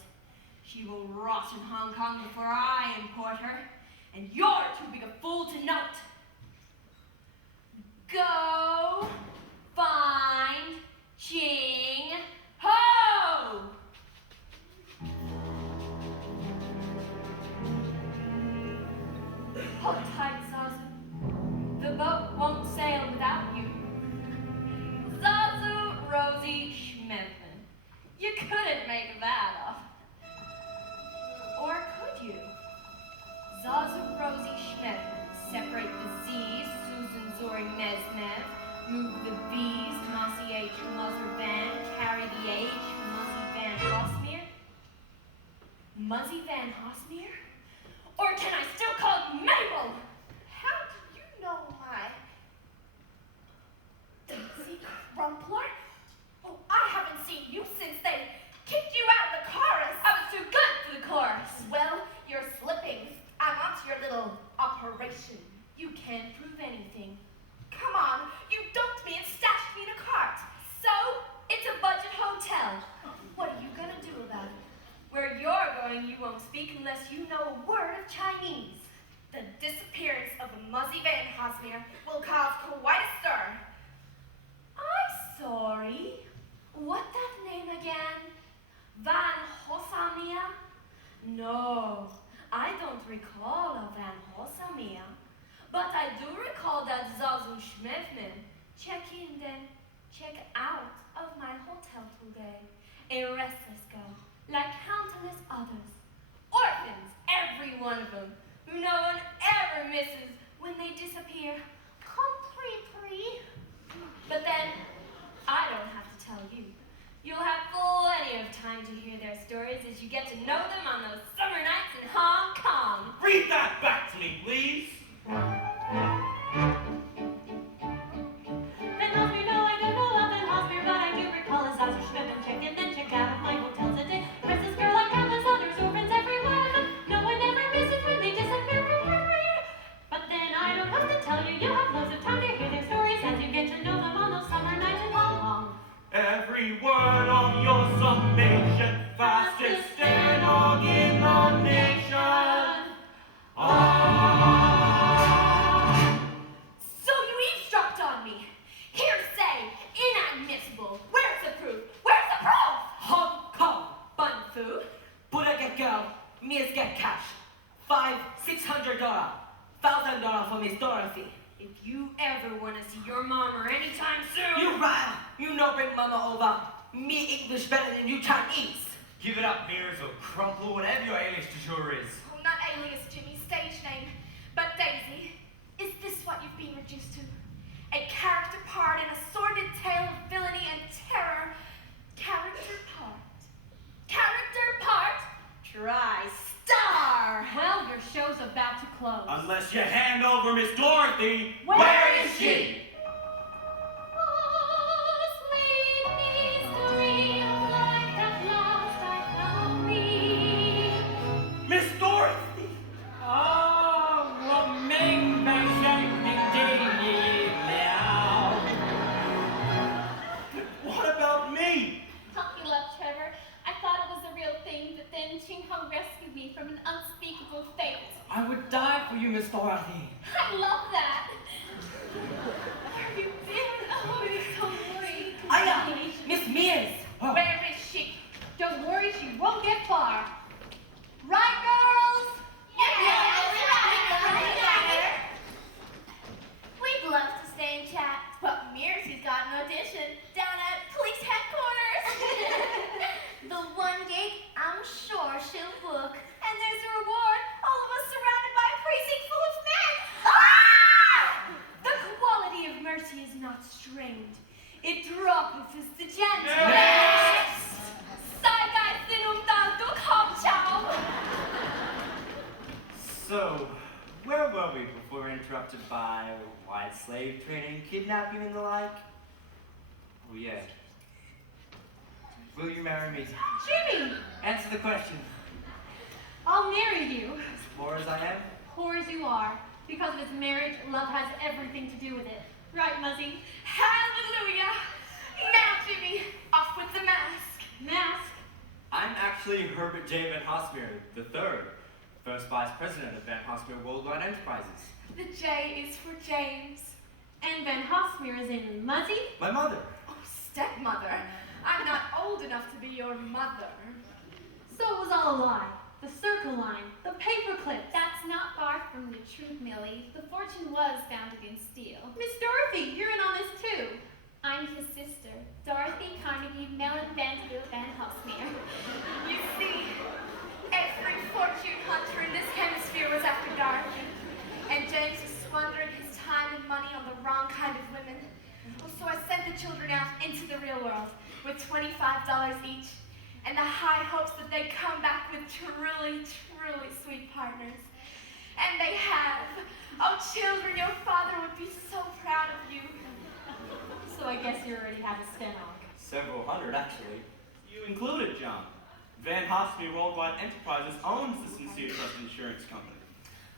She will rot in Hong Kong before I import her, and you're too big a fool to know it. Go find Ching Ho! Hold tight, Zazu. The boat won't sail without you. Zazu Rosie Schmidtman. You couldn't make that up. Or could you? Zazu Rosie Schmidtman. Separate the Z's, Susan Zori Mesmev. Move the V's, Mossy H. Muzzer Van. Carry the H, Muzzy Van Hosmeer. Muzzy Van Hosmeer? Or can I still call you Mabel? How do you know my Daisy Crumpler? Oh, I haven't seen you since they kicked you out of the chorus. I was too good for the chorus. Well, you're slipping. I'm onto your little operation. You can't prove anything. Come on, you dumped me and stashed me in a cart. So, it's a budget hotel. What are you gonna do about it? Where you're going, you won't speak unless you know a word of Chinese. The disappearance of Muzzy Van Hosmeer will cause quite a stir. I'm sorry. What that name again? Van Hossamia? No, I don't recall a Van Hossamia. But I do recall that Zazu Schmidtman. Check in then, check out of my hotel today. A restless girl, like countless others. Orphans, every one of them, who no one ever misses when they disappear. Completely. But then, I don't have to tell you. You'll have plenty of time to hear their stories as you get to know them on those summer nights in Hong Kong. Read that back to me, please. Then Hosmer, no, I don't know of an Hosmer, but I do recall a Zazu Schmidtman checked in, then checked out of my hotels a day. Restless girl like countless others, orphans everywhere. No one ever misses when they disappear. But then I don't have to tell you, you'll have loads of time to hear their stories as you get to know them on those summer nights in Hong Kong. Every word of your summation, fastest analog in the nation. So you eavesdropped on me. Hearsay, inadmissible. Where's the proof? Where's the proof? Hong Kong. Bun fu. Buddha get girl, Miss get cash. $500-$600, $1,000 for Miss Dorothy. If you ever want to see your mom or anytime soon. You right, you know bring mama over. Me English better than you Chinese. Give it up, Mears or Crumple, whatever your alias du jour is. Oh, not alias Jimmy, stage name. But Daisy, is this what you've been reduced to? A character part in a sordid tale of villainy and terror. Character part. Character part? Try star. Well, your show's about to close. Unless you hand over Miss Dorothy, Where is she? Oh, sweet mystery of life at last I found thee. Miss Dorothy! What about me? Puppy love, Trevor. I thought it was a real thing, but then Ching Hong rescued me from an unspeakable fate. I would die for you, Miss Dorothy. I love that. You did? Oh, it's so great. Aya, Miss Mears. Oh. Where is she? Don't worry, she won't get far. Right, girls? We'd love to stay and chat, but Mircy's got an audition down at police headquarters. The one gig I'm sure she'll book. And there's a reward, all of us surrounded by a precinct full of men. Ah! The quality of mercy is not strained. It droppeth as the gentle. Next! Saigai un tanto ciao. So, where were we before we were interrupted by white slave trading, kidnapping, and the like? Oh, yeah. Will you marry me? Jimmy, Answer the question. I'll marry you. As poor as I am? Poor as you are. Because of his marriage, love has everything to do with it. Right, Muzzy? Hallelujah! Now, Jimmy, off with the mask. Mask? I'm actually Herbert J. Van Hosmer III, first vice president of Van Hosmer Worldwide Enterprises. The J is for James. And Van Hosmer is in Muzzy? My mother. Oh, stepmother. I'm not old enough to be your mother. So it was all a lie. The circle line, the paper clips. That's not far from the truth, Millie. The fortune was found against steel. Miss Dorothy, you're in on this too. I'm his sister, Dorothy Carnegie Mellon Vanderbilt Van Hosmer. You see, every fortune hunter in this hemisphere was after Dorothy. And James was squandering his time and money on the wrong kind of women. So I sent the children out into the real world with $25 each and the high hopes that they'd come back with truly, truly sweet partners. And they have. Oh, children, your father would be so proud of you. So I guess you already have a steno. Several hundred, actually. You included, John. Van Hosmer Worldwide Enterprises owns the Sincere Trust Insurance Company.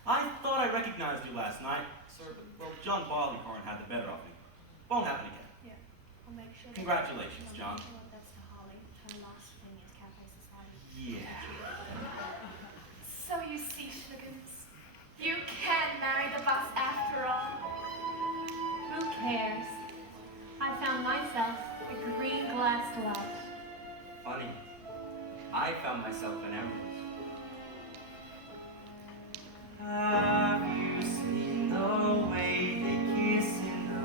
I thought I recognized you last night, sir, but well, John Barleycorn had the better of me. Won't happen again. Yeah, I'll make sure. Congratulations, John. That's to Holly. Her last thing is Cafe Society. Yeah. So you see, Sugars, you can marry the boss after all. Who cares? I found myself a green glass glove. Funny. I found myself an emerald. Have you seen the way they kiss in the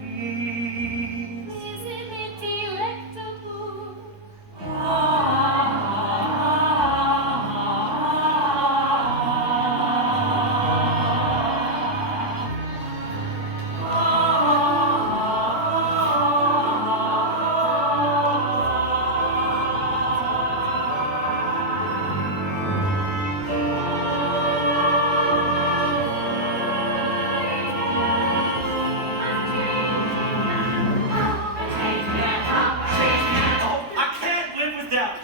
movies? Isn't it delectable?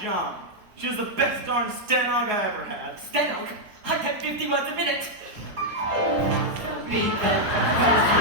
John. She was the best darn stenog I ever had. Stenog? I type 50 words a minute. Beat the